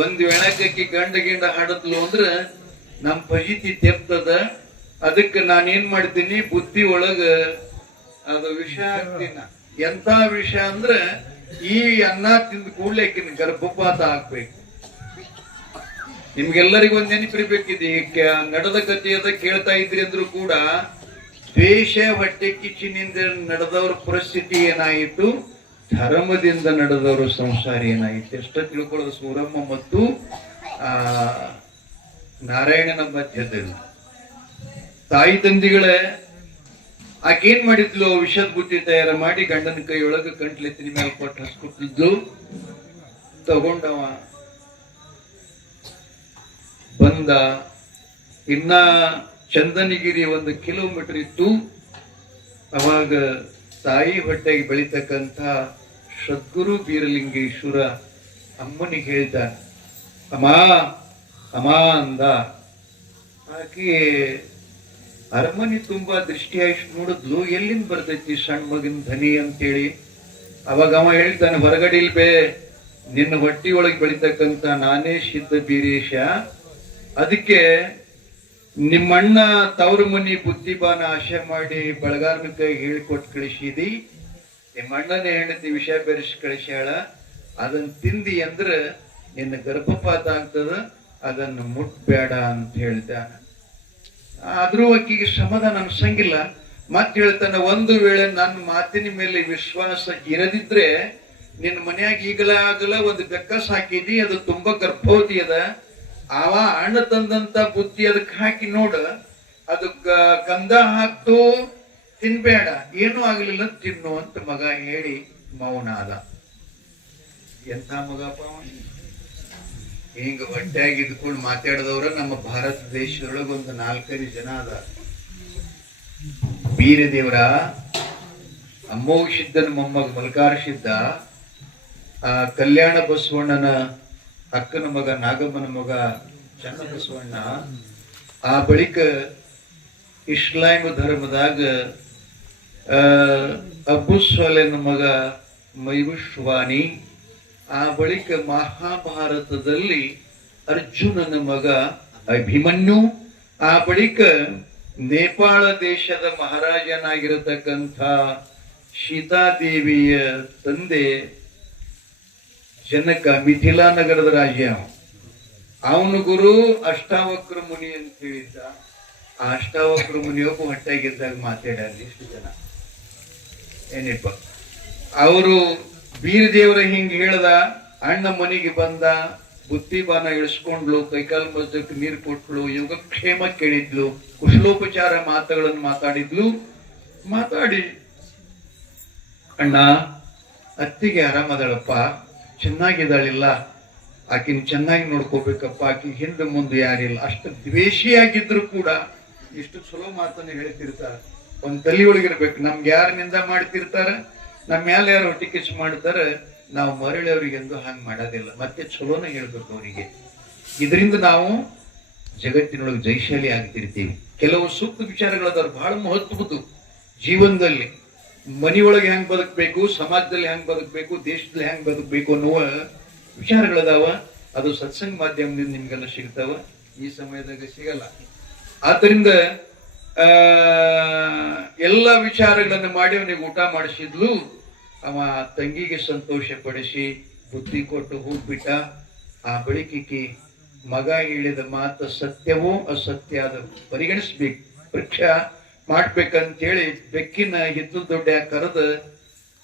ಒಂದ್ ವೇಳಕ್ಕೆ ಗಂಡ ಗಿಂಡ ಹಾಡದ್ಲು ಅಂದ್ರ ನಮ್ ಫಜಿತಿ ತೆಪ್ತದ, ಅದಕ್ಕೆ ನಾನೇನ್ ಮಾಡ್ತೀನಿ ಬುದ್ಧಿ ಒಳಗ ಅದು ವಿಷ ಹಾಕ್ತೀನ. ಎಂತ ವಿಷ ಅಂದ್ರ ಈ ಅನ್ನ ತಿಂದ ಕೂಡ್ಲೆ ಆಕಿನ ಗರ್ಭಪಾತ ಆಗ್ಬೇಕು. ನಿಮ್ಗೆಲ್ಲರಿಗೂ ಒಂದ್ ನೆನಪಿರ್ಬೇಕಿದೆ, ನಡೆದ ಕಥೆಯದ ಕೇಳ್ತಾ ಇದ್ರಿ ಅಂದ್ರೂ ಕೂಡ ದ್ವೇಷ ಹೊಟ್ಟೆ ಕಿಚ್ಚಿನಿಂದ ನಡೆದವ್ರ ಪರಿಸ್ಥಿತಿ ಏನಾಯಿತು, ಧರ್ಮದಿಂದ ನಡೆದವರು ಸಂಸಾರ ಏನಾಯಿತು ಎಷ್ಟ ತಿಳ್ಕೊಳ್ಳೋದು. ಸೂರಮ್ಮ ಮತ್ತು ನಾರಾಯಣನ ಮಧ್ಯದಲ್ಲಿ ತಾಯಿ ತಂದಿಗಳ ಆಕೇನ್ ಮಾಡಿದ್ಲು, ವಿಷದ ಬುದ್ಧಿ ತಯಾರ ಮಾಡಿ ಗಂಡನ ಕೈಯೊಳಗ ಕಂಟ್ಲೆತ್ತಿನ ಮೇಲೆ ಕೊಟ್ಟು ಹಸ್ಕೊಟ್ಟಿದ್ಲು. ತಗೊಂಡವ ಬಂದ. ಇನ್ನ ಚಂದನಗಿರಿ 1 ಕಿಲೋಮೀಟರ್ ಇತ್ತು. ಅವಾಗ ತಾಯಿ ಹೊಟ್ಟೆಗೆ ಬೆಳಿತಕ್ಕಂಥ ಸದ್ಗುರು ಬೀರಲಿಂಗೇಶ್ವರ ಅಮ್ಮನಿಗೆ ಹೇಳ್ದ, ಅಮ್ಮ ಅಮ್ಮ ಅಂದ. ಆಕೆ ಅರಮನೆ ತುಂಬಾ ದೃಷ್ಟಿಯಾಗಿ ನೋಡಿದ್ಲು, ಎಲ್ಲಿಂದ ಬರ್ತೈತಿ ಸಣ್ಣ ಮಗನ ಧನಿ ಅಂತೇಳಿ. ಅವಾಗ ಅವ ಹೇಳ್ತಾನೆ, ಹೊರಗಡೆ ಇಲ್ಬೇ, ನಿನ್ನ ಹೊಟ್ಟಿಯೊಳಗೆ ಬೆಳಿತಕ್ಕಂಥ ನಾನೇ ಸಿದ್ಧ ಬೀರೇಶ, ಅದಕ್ಕೆ ನಿಮ್ಮಣ್ಣ ತವ್ರ ಮನಿ ಬುದ್ಧಿಬಾನ ಆಶೆ ಮಾಡಿ ಬಳಗಾರನ ಕೈ ಹೇಳಿಕೊಟ್ಟು ಕಳಿಸಿದಿ, ನಿಮ್ಮಣ್ಣನೇ ಹೆಂಡತಿ ವಿಷ ಬೆರೆಸಿ ಕಳಿಸ್ಯಾಳ, ಅದನ್ನ ತಿಂದಿ ಅಂದ್ರ ನಿನ್ನ ಗರ್ಭಪಾತ ಆಗ್ತದ, ಅದನ್ನು ಮುಟ್ಬೇಡ ಅಂತ ಹೇಳ್ತಾನ. ಆದ್ರೂ ಆಕಿಗೆ ಸಮಾಧಾನ ಅನ್ಸಂಗಿಲ್ಲ. ಮತ್ ಹೇಳ್ತಾನ, ಒಂದು ವೇಳೆ ನನ್ನ ಮಾತಿನ ಮೇಲೆ ವಿಶ್ವಾಸ ಇರದಿದ್ರೆ ನಿನ್ನ ಮನ್ಯಾಗ ಈಗಲ ಆಗಲ ಒಂದು ಬೆಕ್ಕಸ್ ಹಾಕಿದಿ, ಅದು ತುಂಬಾ ಗರ್ಭವತಿ ಅದ, ಅವ ಅಣ್ಣ ತಂದಂತ ಬುದ್ಧಿ ಅದಕ್ಕೆ ಹಾಕಿ ನೋಡ, ಅದಕ್ಕ ಕಂದ ಹಾಕ್ತು, ತಿನ್ಬೇಡ, ಏನೂ ಆಗ್ಲಿಲ್ಲ ತಿನ್ನು ಅಂತ ಮಗ ಹೇಳಿ ಮೌನ ಆದ. ಎಂಥ ಮಗಪ್ಪ ಹಿಂಗ ಹೊಟ್ಟೆಯಾಗಿ ಇದ್ಕೊಂಡು ಮಾತಾಡಿದವ್ರ ನಮ್ಮ ಭಾರತ ದೇಶದೊಳಗ ಒಂದು 4-5 ಜನ ಅದ. ಬೀರದೇವರ ಅಮ್ಮೋಗ ಸಿದ್ಧನ ಮೊಮ್ಮಗ ಮಲ್ಕಾರ ಸಿದ್ಧ, ಆ ಕಲ್ಯಾಣ ಬಸವಣ್ಣನ ಅಕ್ಕನ ಮಗ ನಾಗಮ್ಮನ ಮಗ ಚನ್ನ ಬಸವಣ್ಣ, ಆ ಬಳಿಕ ಇಸ್ಲಾಂ ಧರ್ಮದಾಗ ಅಬ್ಬುಸ್ವಾಲೆನ ಮಗ ಮೈಬುಶ್ವಾನಿ, ಆ ಬಳಿಕ ಮಹಾಭಾರತದಲ್ಲಿ ಅರ್ಜುನನ ಮಗ ಅಭಿಮನ್ಯು, ಆ ಬಳಿಕ ನೇಪಾಳ ದೇಶದ ಮಹಾರಾಜನಾಗಿರತಕ್ಕಂಥ ಸೀತಾದೇವಿಯ ತಂದೆ ಜನಕ, ಮಿಥಿಲಾ ನಗರದ ರಾಜ್ಯ. ಅವನು ಗುರು ಅಷ್ಟಾವಕ್ರ ಮುನಿ ಅಂತ ಹೇಳಿದ್ದ. ಆ ಅಷ್ಟಾವಕ್ರ ಮುನಿಯೊಬ್ಬ ಹೊಟ್ಟೆಗಿದ್ದಾಗ ಮಾತಾಡ್ಯಾರ ಇಷ್ಟು ಜನ. ಏನಪ್ಪ ಅವರು ಬೀರದೇವರ ಹಿಂಗ್ ಹೇಳ್ದ, ಅಣ್ಣ ಮನೆಗೆ ಬಂದ, ಬುದ್ಧಿಬಾನ ಇಳಿಸ್ಕೊಂಡ್ಲು, ಕೈಕಾಲು ಮದ್ದಕ್ಕೆ ನೀರು ಕೊಟ್ಲು, ಯೋಗಕ್ಷೇಮ ಕೇಳಿದ್ಲು, ಕುಶಲೋಪಚಾರ ಮಾತುಗಳನ್ನು ಮಾತಾಡಿದ್ಲು. ಮಾತಾಡಿ, ಅಣ್ಣ ಅತ್ತಿಗೆ ಆರಾಮದಾಳಪ್ಪ, ಚೆನ್ನಾಗಿದ್ದಾಳಿಲ್ಲ, ಆಕಿನ ಚೆನ್ನಾಗಿ ನೋಡ್ಕೋಬೇಕಪ್ಪ, ಆಕಿ ಹಿಂದೆ ಮುಂದೆ ಯಾರಿಲ್ಲ, ಅಷ್ಟು ದ್ವೇಷಿಯಾಗಿದ್ರು ಕೂಡ ಇಷ್ಟು ಚಲೋ ಮಾತನ್ನು ಹೇಳ್ತಿರ್ತಾರ. ಒಂದ್ ತಲೆಯೊಳಗಿರ್ಬೇಕು, ನಮ್ಗೆ ಯಾರು ನಿಂದ ಮಾಡ್ತಿರ್ತಾರ, ನಮ್ಮ ಮೇಲೆ ಯಾರು ಹೊಟ್ಟಿ ಕಿಚ್ಚು ಮಾಡ್ತಾರ, ನಾವು ಮರಳಿ ಅವ್ರಿಗೆ ಎಂದು ಹಂಗ್ ಮಾಡೋದಿಲ್ಲ, ಮತ್ತೆ ಚಲೋನ ಹೇಳ್ಬೇಕು ಅವರಿಗೆ. ಇದರಿಂದ ನಾವು ಜಗತ್ತಿನೊಳಗೆ ಜೈಶಾಲಿ ಆಗ್ತಿರ್ತೀವಿ. ಕೆಲವು ಸೂಕ್ತ ವಿಚಾರಗಳದಾರ ಬಹಳ ಮಹತ್ವದ್ದು ಜೀವನದಲ್ಲಿ. ಮನೆಯೊಳಗೆ ಹೆಂಗ್ ಬದುಕಬೇಕು, ಸಮಾಜದಲ್ಲಿ ಹೆಂಗ್ ಬದುಕಬೇಕು, ದೇಶದಲ್ಲಿ ಹೆಂಗ್ ಬದುಕಬೇಕು ಅನ್ನುವ ವಿಚಾರಗಳದಾವ. ಅದು ಸತ್ಸಂಗ ಮಾಧ್ಯಮದಿಂದ ನಿಮ್ಗೆಲ್ಲ ಸಿಗ್ತಾವ, ಈ ಸಮಯದಾಗ ಸಿಗಲ್ಲ. ಆದ್ದರಿಂದ ಎಲ್ಲ ವಿಚಾರಗಳನ್ನು ಮಾಡಿ ಅವನಿಗೆ ಊಟ ಮಾಡಿಸಿದ್ಲು. ಅವ ತಂಗಿಗೆ ಸಂತೋಷ ಪಡಿಸಿ ಬುದ್ಧಿ ಕೊಟ್ಟು ಹೋಗ್ಬಿಟ್ಟ. ಆ ಬಳಿಕಿ ಮಗ ಹೇಳಿದ ಮಾತು ಸತ್ಯವೋ ಅಸತ್ಯ ಅದ ಪರಿಗಣಿಸ್ಬೇಕು, ಪರೀಕ್ಷೆ ಮಾಡ್ಬೇಕಂತೇಳಿ ಬೆಕ್ಕಿನ ಹಿದ್ದು ದೊಡ್ಡ ಕರೆದ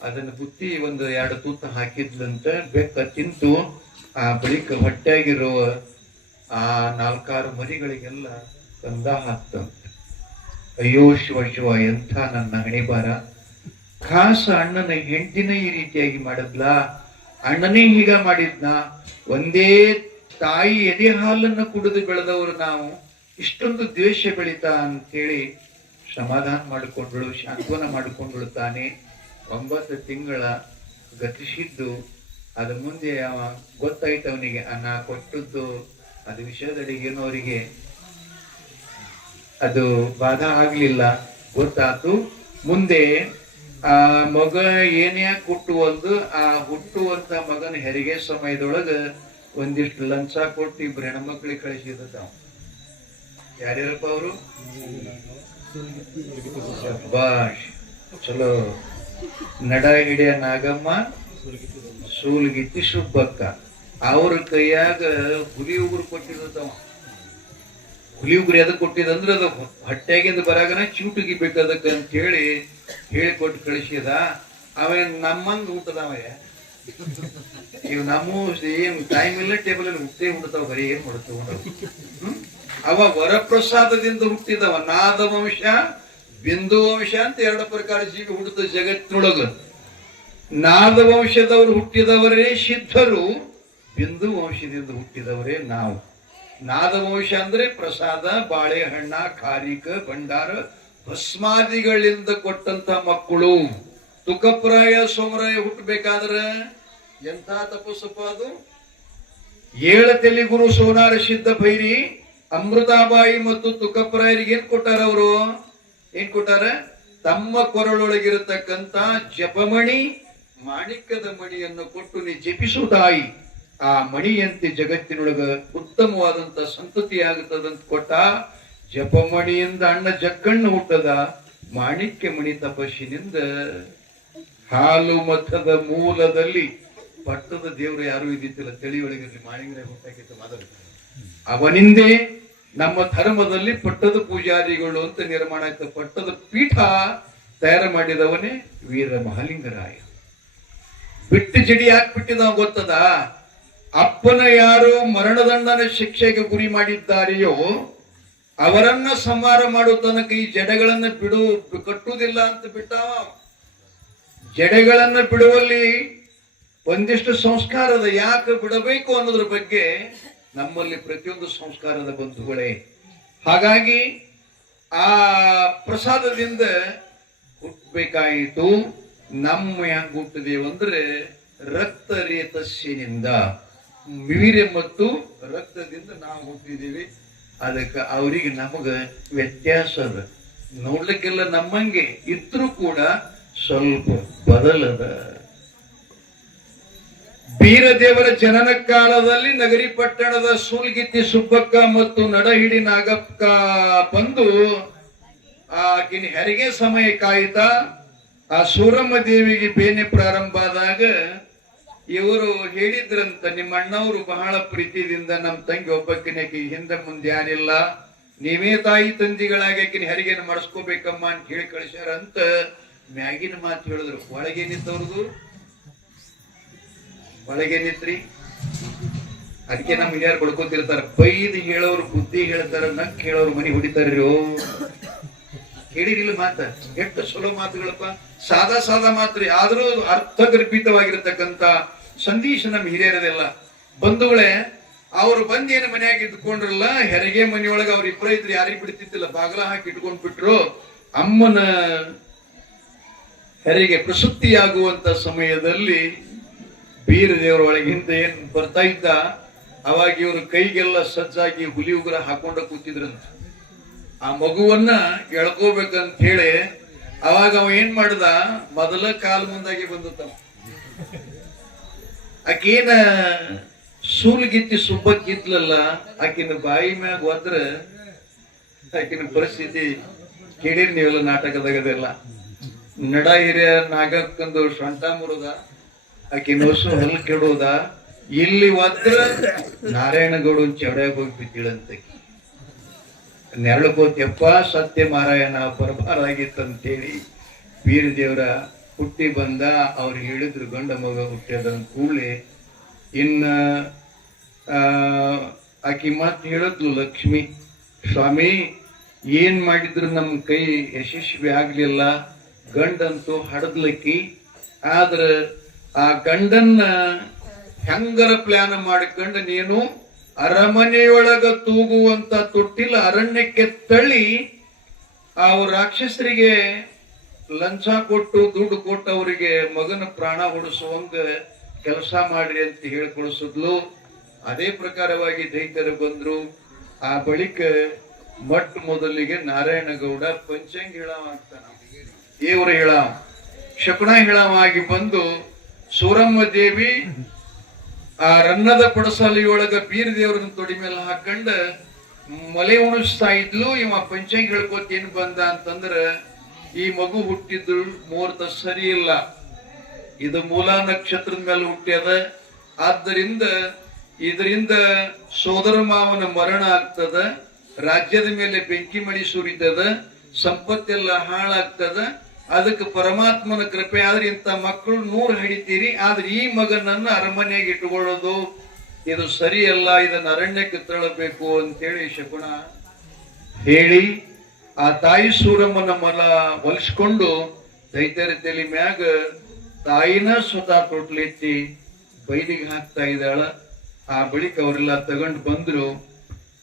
ಅದನ್ನ ಬುತ್ತಿ 1-2 ತೂತ ಹಾಕಿದ್ಲಂತ. ಬೆಕ್ಕ ತಿಂತು. ಆ ಬಳಿಕ ಹೊಟ್ಟೆಗಿರುವ ಆ 4-6 ಮರಿಗಳಿಗೆಲ್ಲ ಕಂದ ಹಾಕ್ತಂತ. ಅಯ್ಯೋ ಶಿವ ಶಿವ, ಎಂಥ ನನ್ನ ಹಣೆಬಾರ. ಖಾಸ ಅಣ್ಣನ ಹೆಂಡತಿನ ಈ ರೀತಿಯಾಗಿ ಮಾಡಿದ್ಲ, ಅಣ್ಣನೇ ಹೀಗ ಮಾಡಿದ್ನ. ಒಂದೇ ತಾಯಿ ಎದೆ ಹಾಲನ್ನು ಕುಡಿದು ಬೆಳೆದವರು ನಾವು, ಇಷ್ಟೊಂದು ದ್ವೇಷ ಬೆಳೀತಾ ಅಂತೇಳಿ ಸಮಾಧಾನ ಮಾಡಿಕೊಂಡಳು, ಶಾಂತ್ವನ ಮಾಡಿಕೊಂಡಳು. ತಾನೆ 9 ತಿಂಗಳ ಗತಿಸಿದ್ದು. ಅದ ಮುಂದೆ ಅವ ಗೊತ್ತಾಯ್ತು ಅವನಿಗೆ, ಅನ್ನ ಕೊಟ್ಟದ್ದು ಅದು ವಿಷಯದ ಅಡಿಗೇನು ಅವರಿಗೆ ಅದು ಬಾಧಾ ಆಗ್ಲಿಲ್ಲ, ಗೊತ್ತಾತು. ಮುಂದೆ ಆ ಮಗ ಏನ್ಯಾಕೆ ಹುಟ್ಟುವಲ್ದು, ಆ ಹುಟ್ಟುವಂತ ಮಗನ ಹೆರಿಗೆ ಸಮಯದೊಳಗ ಒಂದಿಷ್ಟು ಲಂಚ ಕೊಟ್ಟು ಇಬ್ರು ಹೆಣ್ಮಕ್ಳಿಗೆ ಕಳಿಸಿದ ತಾವು. ಯಾರ್ಯಾರಪ್ಪ ಅವರು? ಶಬ್ಬಾಷ್, ಚಲೋ. ನಡ ಹಿಡಿಯ ನಾಗಮ್ಮ, ಸೂಲ್ಗಿತ್ತಿ ಸುಬ್ಬಕ್ಕ, ಅವ್ರ ಕೈಯಾಗ ಹುಲಿ ಉಗುರು ಕೊಟ್ಟಿದ್ದಾವ. ಹುಲಿ ಉಗುರು ಎದಕ್ ಕೊಟ್ಟಿದಂದ್ರೆ ಅದು ಹೊಟ್ಟೆಗಿಂದ ಬರಾಗನ ಚೂಟಿಗಿಬೇಕು ಅದಕ್ಕೆ ಅಂತ ಹೇಳಿಕೊಟ್ಟು ಕಳಿಸಿದ. ಅವೇನ್ ನಮ್ಮಂಗ್ ಊಟದವ, ಇವ್ ನಮ್ಮ ಏನ್ ಟೈಮ್ ಇಲ್ಲ, ಟೇಬಲ್ ಅಲ್ಲಿ ಹುಟ್ಟೇ ಹುಡ್ತಾವ, ಬರೀ ಏನ್ ಮಾಡ್ತಾವ. ಅವ ವರಪ್ರಸಾದದಿಂದ ಹುಟ್ಟಿದವ. ನಾದ ವಂಶ, ಬಿಂದು ವಂಶ ಅಂತ ಎರಡು ಪ್ರಕಾರ ಜೀವಿ ಹುಟ್ಟದ ಜಗತ್ತಿನೊಳಗ. ನಾದ ವಂಶದವರು ಹುಟ್ಟಿದವರೇ ಸಿದ್ಧರು, ಬಿಂದು ವಂಶದಿಂದ ಹುಟ್ಟಿದವರೇ ನಾವು. ನಾದ ವಂಶ ಅಂದ್ರೆ ಪ್ರಸಾದ, ಬಾಳೆಹಣ್ಣ, ಖಾರಿಕ, ಭಂಡಾರ, ಭಸ್ಮಾದಿಗಳಿಂದ ಕೊಟ್ಟಂತ ಮಕ್ಕಳು. ತುಕಪ್ರಾಯ ಸೋಮರಾಯ ಹುಟ್ಟಬೇಕಾದ್ರ ಎಂಥ ತಪಸ್ಸಪ್ಪ ಅದು. 7 ತಲೆ ಗುರು ಸೋನಾರ ಸಿದ್ಧ ಭೈರಿ ಅಮೃತಾಬಾಯಿ ಮತ್ತು ತುಕಪ್ರಾಯರಿಗೆ ಏನ್ ಕೊಟ್ಟಾರ ಅವರು? ಏನ್ ಕೊಟ್ಟಾರ? ತಮ್ಮ ಕೊರಳೊಳಗಿರತಕ್ಕಂತ ಜಪಮಣಿ, ಮಾಣಿಕ್ಯದ ಮಣಿಯನ್ನು ಕೊಟ್ಟು ನೀ ಜಪಿಸುತ್ತಾಯಿ, ಆ ಮಣಿಯಂತೆ ಜಗತ್ತಿನೊಳಗ ಉತ್ತಮವಾದಂತ ಸಂತತಿ ಆಗುತ್ತದಂತ ಕೊಟ್ಟ. ಜಪಮಣಿಯಿಂದ ಅಣ್ಣ ಜಕ್ಕಣ್ಣ ಹುಟ್ಟದ, ಮಾಣಿಕ್ಯ ಮಣಿ ತಪಸ್ಸಿನಿಂದ ಹಾಲು ಮಠದ ಮೂಲದಲ್ಲಿ ಪಟ್ಟದ ದೇವರು ಯಾರು ಇದ್ದಿತ್ತಿಲ್ಲ. ತಿಳಿಯೊಳಗಿರ್ಲಿ, ಮಾಣಿಂಗ್ರೆ ಹುಟ್ಟಾಕಿತ್ತು ಮೊದಲು. ಅವನಿಂದೇ ನಮ್ಮ ಧರ್ಮದಲ್ಲಿ ಪಟ್ಟದ ಪೂಜಾರಿಗಳು ಅಂತ ನಿರ್ಮಾಣ ಆಯ್ತು. ಪಟ್ಟದ ಪೀಠ ತಯಾರು ಮಾಡಿದವನೇ ವೀರ ಮಹಾಲಿಂಗರಾಯ. ಬಿಟ್ಟು ಜಡಿ ಹಾಕ್ಬಿಟ್ಟಿದ ಗೊತ್ತದ. ಅಪ್ಪನ ಯಾರು ಮರಣದಂಡನ ಶಿಕ್ಷೆಗೆ ಗುರಿ ಮಾಡಿದ್ದಾರೆಯೋ ಅವರನ್ನ ಸಂಹಾರ ಮಾಡೋ ತನಕ ಈ ಜಡೆಗಳನ್ನ ಕಟ್ಟುವುದಿಲ್ಲ ಅಂತ ಬಿಟ್ಟಾವ. ಜಡೆಗಳನ್ನ ಬಿಡುವಲ್ಲಿ ಒಂದಿಷ್ಟು ಸಂಸ್ಕಾರದ, ಯಾಕೆ ಬಿಡಬೇಕು ಅನ್ನೋದ್ರ ಬಗ್ಗೆ ನಮ್ಮಲ್ಲಿ ಪ್ರತಿಯೊಂದು ಸಂಸ್ಕಾರದ ಬಂಧುಗಳೇ. ಹಾಗಾಗಿ ಆ ಪ್ರಸಾದದಿಂದ ಹುಟ್ಟಬೇಕಾಯಿತು. ನಮ್ಮ ಹೆಂಗ್ ಹುಟ್ಟಿದೇವಂದ್ರೆ ರಕ್ತರೇತಸ್ಸಿನಿಂದ, ವೀರ್ಯ ಮತ್ತು ರಕ್ತದಿಂದ ನಾವು ಹುಟ್ಟಿದೀವಿ. ಅದಕ್ಕೆ ಅವರಿಗೆ ನಮಗ ವ್ಯತ್ಯಾಸ ಅದ. ನೋಡ್ಲಿಕ್ಕೆಲ್ಲ ನಮ್ಮಂಗೆ ಇದ್ರೂ ಕೂಡ ಸ್ವಲ್ಪ ಬದಲದ. ಬೀರದೇವರ ಜನನ ಕಾಲದಲ್ಲಿ ನಗರಿ ಪಟ್ಟಣದ ಸೂಲ್ಗಿತ್ತಿ ಸುಬ್ಬಕ್ಕ ಮತ್ತು ನಡಹಿಡಿ ನಾಗಕ್ಕ ಬಂದು ಆಕಿನ ಹೆರಿಗೆ ಸಮಯ ಕಾಯ್ತಾ. ಆ ಸೂರಮ್ಮ ದೇವಿಗೆ ಬೇನೆ ಪ್ರಾರಂಭ ಆದಾಗ ಇವರು ಹೇಳಿದ್ರಂತ, ನಿಮ್ಮ ಅಣ್ಣವರು ಬಹಳ ಪ್ರೀತಿಯಿಂದ ನಮ್ಮ ತಂಗಿ ಒಬ್ಬಕ್ಕಿನಕಿ ಹಿಂದೆ ಮುಂದೆ ಯಾರಿಲ್ಲ, ನೀವೇ ತಾಯಿ ತಂದಿಗಳಾಗಿ ಆಕಿನ ಹೆರಿಗೆನ ಮಾಡಿಸ್ಕೋಬೇಕಮ್ಮ ಅಂತ ಹೇಳಿ ಕಳಿಸ್ಯಾರ ಅಂತ ಮ್ಯಾಗಿನ ಮಾತು ಹೇಳಿದ್ರು. ಒಳಗೇನಿತ್ತವ್ರದು? ಒಳಗೇನಿತ್ರಿ? ಅದಕ್ಕೆ ನಮ್ಮ ಹಿರಿಯರು ಬಡ್ಕೋತಿರ್ತಾರ, ಬೈದು ಹೇಳೋರು ಬುದ್ಧಿ ಹೇಳ್ತಾರ, ನಕ್ ಹೇಳೋರು ಮನಿ ಹೊಡಿತಾರ್ರಿ. ಹೇಳಿರಿಲ್ಲ ಮಾತ, ಎಷ್ಟು ಚಲೋ ಮಾತುಗಳಪ್ಪ, ಸಾದಾ ಸಾದಾ ಮಾತ್ರಿ, ಆದ್ರೂ ಅರ್ಥಗರ್ಭಿತವಾಗಿರತಕ್ಕಂತ ಸಂದೇಶ ನಮ್ಮ ಹಿರಿಯರದೆಲ್ಲ. ಬಂಧುಗಳೇ, ಅವ್ರು ಬಂದೇನು ಮನ್ಯಾಗ ಇದ್ಕೊಂಡ್ರಲ್ಲ, ಹೆರಿಗೆ ಮನೆಯೊಳಗ ಅವ್ರ ಇಬ್ಬರ ಇದ್ರು, ಯಾರಿಗ್ ಬಿಡ್ತಿತ್ತಿಲ್ಲ, ಬಾಗಲ ಹಾಕಿ ಇಟ್ಕೊಂಡ್ ಬಿಟ್ರು. ಅಮ್ಮನ ಹೆರಿಗೆ ಪ್ರಸೂತಿಯಾಗುವಂತ ಸಮಯದಲ್ಲಿ ಬೀರ ದೇವರ ಒಳಗಿಂದ ಏನ್ ಬರ್ತಾ ಇದ್ದ, ಅವಾಗ ಇವ್ರ ಕೈಗೆಲ್ಲ ಸಜ್ಜಾಗಿ ಹುಲಿ ಉಗುರ ಹಾಕೊಂಡ ಕೂತಿದ್ರಂತ. ಆ ಮಗುವನ್ನ ಎಳ್ಕೋಬೇಕಂತ ಹೇಳಿ ಅವಾಗ ಅವ ಏನ್ ಮಾಡ್ದ, ಮೊದಲ ಕಾಲ್ ಮುಂದಾಗಿ ಬಂದತ್ತ. ಆಕೇನ ಸೂಲ್ಗಿತ್ತಿ ಸುಬ್ಬಕ್ಕಿದ್ಲಲ್ಲ, ಆಕಿನ ಬಾಯಿ ಮ್ಯಾಗ ಹೋದ್ರ ಆಕಿನ ಪರಿಸ್ಥಿತಿ ಕೇಳಿರಿ ನೀವೆಲ್ಲ ನಾಟಕದಾಗದೆಲ್ಲ. ನಡ ಹಿರಿಯ ನಾಗಕ್ಕಂದು ಸೊಂಟ ಮುರುದ, ಆಕಿ ನೋಸು ಹಲ್ಲು ಕೆಡೋದ, ಇಲ್ಲಿ ಒದ್ರ ನಾರಾಯಣಗೌಡ ಚೌಡ್ಯಾಗ ಹೋಗಿ ಬಿದ್ದಿಳಂತ. ನೆರಳುಕೋತ್ಯಪ್ಪ ಸತ್ಯ ಮಾರಾಯಣ ಬರಬಾರಾಗಿತ್ತಂತೇಳಿ ವೀರ ದೇವರ ಹುಟ್ಟಿ ಬಂದ. ಅವ್ರು ಹೇಳಿದ್ರು ಗಂಡ ಮಗ ಹುಟ್ಟ್ಯದ ಕೂಡಲೇ. ಇನ್ನ ಆಕಿ ಮಾತು ಹೇಳಿದ್ಲು ಲಕ್ಷ್ಮಿ, ಸ್ವಾಮಿ ಏನ್ ಮಾಡಿದ್ರು ನಮ್ಮ ಕೈ ಯಶಸ್ವಿ ಆಗ್ಲಿಲ್ಲ, ಗಂಡಂತೂ ಹಡದ್ಲಕ್ಕಿ. ಆದ್ರ ಆ ಗಂಡನ್ನ ಹೆಂಗರ ಪ್ಲಾನ್ ಮಾಡಿಕೊಂಡು ನೀನು ಅರಮನೆಯೊಳಗ ತೂಗುವಂತ ತೊಟ್ಟಿಲ ಅರಣ್ಯಕ್ಕೆ ತಳ್ಳಿ ಅವ್ರ ರಾಕ್ಷಸರಿಗೆ ಲಂಚ ಕೊಟ್ಟು ದುಡ್ಡು ಕೊಟ್ಟು ಅವರಿಗೆ ಮಗನ ಪ್ರಾಣ ಉಳಿಸುವಂಗ ಕೆಲಸ ಮಾಡ್ರಿ ಅಂತ ಹೇಳ್ಕೊಳಿಸಿದ್ಲು. ಅದೇ ಪ್ರಕಾರವಾಗಿ ದೈತ್ಯರು ಬಂದ್ರು. ಆ ಬಳಿಕ ಮೊಟ್ಟ ಮೊದಲಿಗೆ ನಾರಾಯಣಗೌಡ ಪಂಚಾಂಗ ಹೇಳಾವ ಆಗ್ತಾನ, ದೇವರ ಹೇಳಾವ, ಶಕುನ ಹೇಳಾವಾಗಿ ಬಂದು ಸೂರಮ್ಮ ದೇವಿ ಆ ರನ್ನದ ಪಡಸಾಲಿಯೊಳಗ ಬೀರ ದೇವರನ್ನ ತೊಡಿ ಮೇಲೆ ಹಾಕೊಂಡ ಮಲೆ ಉಣಿಸ್ತಾ ಇದ್ಲು. ಇವ ಪಂಚಾಂಗ ಹೇಳ್ಕೋತ ಏನ್ ಬಂದ ಅಂತಂದ್ರ, ಈ ಮಗು ಹುಟ್ಟಿದ್ದು ಮುಹೂರ್ತ ಸರಿ ಇಲ್ಲ, ಇದು ಮೂಲ ನಕ್ಷತ್ರದ ಮೇಲೆ ಹುಟ್ಟ್ಯದ, ಆದ್ದರಿಂದ ಇದರಿಂದ ಸೋದರ ಮಾವನ ಮರಣ ಆಗ್ತದ, ರಾಜ್ಯದ ಮೇಲೆ ಬೆಂಕಿ ಮಳಿ ಸುರಿತದ, ಸಂಪತ್ತೆಲ್ಲ ಹಾಳಾಗ್ತದ. ಅದಕ್ಕೆ ಪರಮಾತ್ಮನ ಕೃಪೆ ಆದ್ರೆ ಇಂಥ ಮಕ್ಕಳು 100 ಹಿಡಿತೀರಿ, ಆದ್ರೆ ಈ ಮಗನನ್ನ ಅರಮನೆಗೆ ಇಟ್ಟುಕೊಳ್ಳೋದು ಇದು ಸರಿಯಲ್ಲ, ಇದನ್ನ ಅರಣ್ಯಕ್ಕೆ ತಳ್ಳಬೇಕು ಅಂತೇಳಿ ಶಕುನ ಹೇಳಿ ಆ ತಾಯಿ ಸೂರಮ್ಮನ ಮಲ ಹೊಲಿಸ್ಕೊಂಡು ದೈತ್ಯರ ತಲೆ ಮ್ಯಾಗ ತಾಯಿನ ಸ್ವತಃ ತೊಟ್ಲೆತ್ತಿ ಬೈಲಿಗೆ ಹಾಕ್ತಾ ಇದ್ದಾಳ. ಆ ಬಳಿಕ ಅವರೆಲ್ಲ ತಗೊಂಡು ಬಂದ್ರು.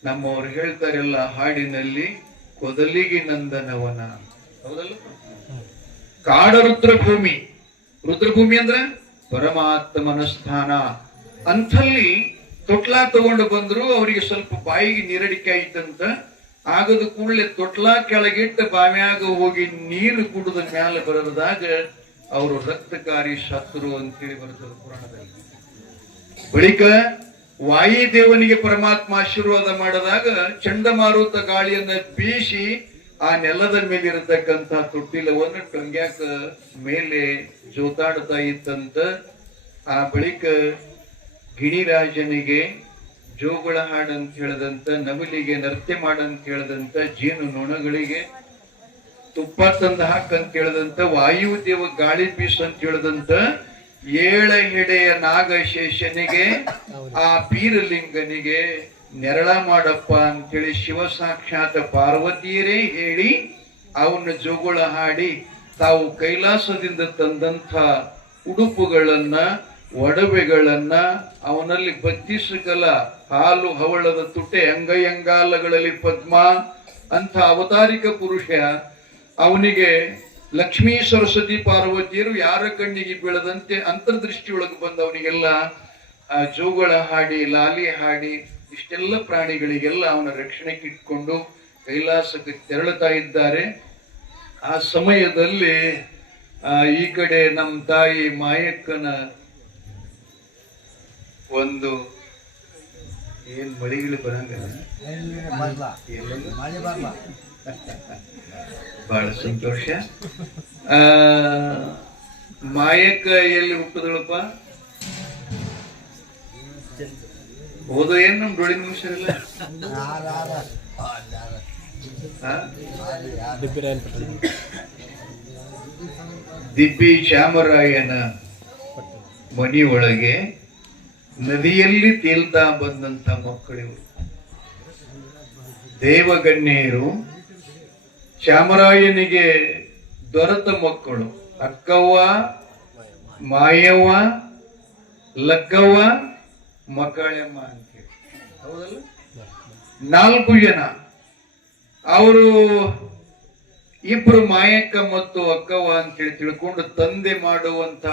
ನಮ್ಮವ್ರು ಹೇಳ್ತಾರೆಲ್ಲ ಹಾಡಿನಲ್ಲಿ, ಕೊದಲಿಗೆ ನಂದನವನ, ಹೌದಲ್ಲ, ಕಾಡ ರುದ್ರಭೂಮಿ. ರುದ್ರಭೂಮಿ ಅಂದ್ರೆ ಪರಮಾತ್ಮನ ಸ್ಥಾನ. ಅಂಥಲ್ಲಿ ತೊಟ್ಲಾ ತಗೊಂಡು ಬಂದ್ರು. ಅವರಿಗೆ ಸ್ವಲ್ಪ ಬಾಯಿಗೆ ನೀರಡಿಕೆ ಆಯ್ತಂತ. ಆಗದ ಕೂಡಲೇ ತೊಟ್ಲಾ ಕೆಳಗಿಟ್ಟು ಬಾವ್ಯಾಗ ಹೋಗಿ ನೀರು ಕುಡಿದ ಮ್ಯಾಲ ಬರದಾಗ ಅವರು ರಕ್ತಕಾರಿ ಶತ್ರು ಅಂತೇಳಿ ಬರ್ತದೆ ಪುರಾಣದಲ್ಲಿ. ಬಳಿಕ ವಾಯುದೇವನಿಗೆ ಪರಮಾತ್ಮ ಆಶೀರ್ವಾದ ಮಾಡಿದಾಗ ಚಂಡಮಾರುತ ಗಾಳಿಯನ್ನ ಬೀಸಿ ಆ ನೆಲದ ಮೇಲೆ ಇರತಕ್ಕಂತ ತೊಟ್ಟಿಲವನ್ನು ಟೊಂಗ್ಯಾಕ ಮೇಲೆ ಜೋತಾಡ್ತಾ ಇತ್ತಂತ. ಆ ಬಳಿಕ ಗಿಣಿರಾಜನಿಗೆ ಜೋಗಳ ಹಾಡಂತ ಹೇಳದಂತ, ನವಿಲಿಗೆ ನೃತ್ಯ ಮಾಡಂತ ಹೇಳದಂತ, ಜೇನು ನೊಣಗಳಿಗೆ ತುಪ್ಪ ತಂದ ಹಾಕಂತ ಹೇಳದಂತ, ವಾಯುದೇವ ಗಾಳಿ ಬೀಸ್ ಅಂತ ಹೇಳದಂತ, 7 ಹೆಡೆಯ ನಾಗಶೇಷನಿಗೆ ಆ ಬೀರಲಿಂಗನಿಗೆ ನೆರಳ ಮಾಡಪ್ಪ ಅಂತೇಳಿ ಶಿವ ಸಾಕ್ಷಾತ್ ಪಾರ್ವತಿಯರೇ ಹೇಳಿ ಅವನ್ನ ಜೋಗುಳ ಹಾಡಿ ತಾವು ಕೈಲಾಸದಿಂದ ತಂದಂಥ ಉಡುಪುಗಳನ್ನ, ಒಡವೆಗಳನ್ನ, ಅವನಲ್ಲಿ 32 ಕಲ ಹಾಲು ಹವಳದ ತುಟೆ, ಅಂಗೈಯಂಗಾಲಗಳಲ್ಲಿ ಪದ್ಮ ಅಂತ ಅವತಾರಿಕ ಪುರುಷ. ಅವನಿಗೆ ಲಕ್ಷ್ಮೀ ಸರಸ್ವತಿ ಪಾರ್ವತಿಯರು ಯಾರ ಕಣ್ಣಿಗೆ ಬೀಳದಂತೆ ಅಂತರ್ದೃಷ್ಟಿಯೊಳಗೆ ಬಂದವನಿಗೆಲ್ಲ ಆ ಜೋಗಳ ಹಾಡಿ, ಲಾಲಿ ಹಾಡಿ, ಇಷ್ಟೆಲ್ಲ ಪ್ರಾಣಿಗಳಿಗೆಲ್ಲ ಅವನ ರಕ್ಷಣೆಗೆ ಇಟ್ಕೊಂಡು ಕೈಲಾಸಕ್ಕೆ ತೆರಳುತ್ತಾ ಇದ್ದಾರೆ. ಆ ಸಮಯದಲ್ಲಿ ಈ ಕಡೆ ನಮ್ಮ ತಾಯಿ ಮಾಯಕ್ಕನ ಒಂದು ಏನ್ ಮಳಿಗಳು ಬರಂಗಲ್ಲ, ಬಹಳ ಸಂತೋಷ. ಮಾಯಕ್ಕ ಎಲ್ಲಿ ಹುಟ್ಟದಳಪ್ಪ? ಓದೋ ಏನ್ ನಮ್ ಡೊಳಿನ ಮನುಷ್ಯರಿಲ್ಲ. ದಿಬ್ಬಿ ಚಾಮರಾಯನ ಮನೆಯೊಳಗೆ ನದಿಯಲ್ಲಿ ತೇಲ್ತಾ ಬಂದಂತ ಮಕ್ಕಳಿವರು, ದೇವಗಣ್ಯರು. ಚಾಮರಾಯನಿಗೆ ದೊರೆತ ಮಕ್ಕಳು ಅಕ್ಕವ್ವ, ಮಾಯವ್ವ, ಲಕ್ಕವ್ವ, ಮಕ್ಕಳೆಮ್ಮ ಅಂತೇಳಿ, ಹೌದಲ್ಲ, 4 ಜನ. ಅವರು ಇಬ್ರು ಮಾಯಕ್ಕ ಮತ್ತು ಅಕ್ಕವ್ವ ಅಂತೇಳಿ ತಿಳ್ಕೊಂಡು ತಂದೆ ಮಾಡುವಂತ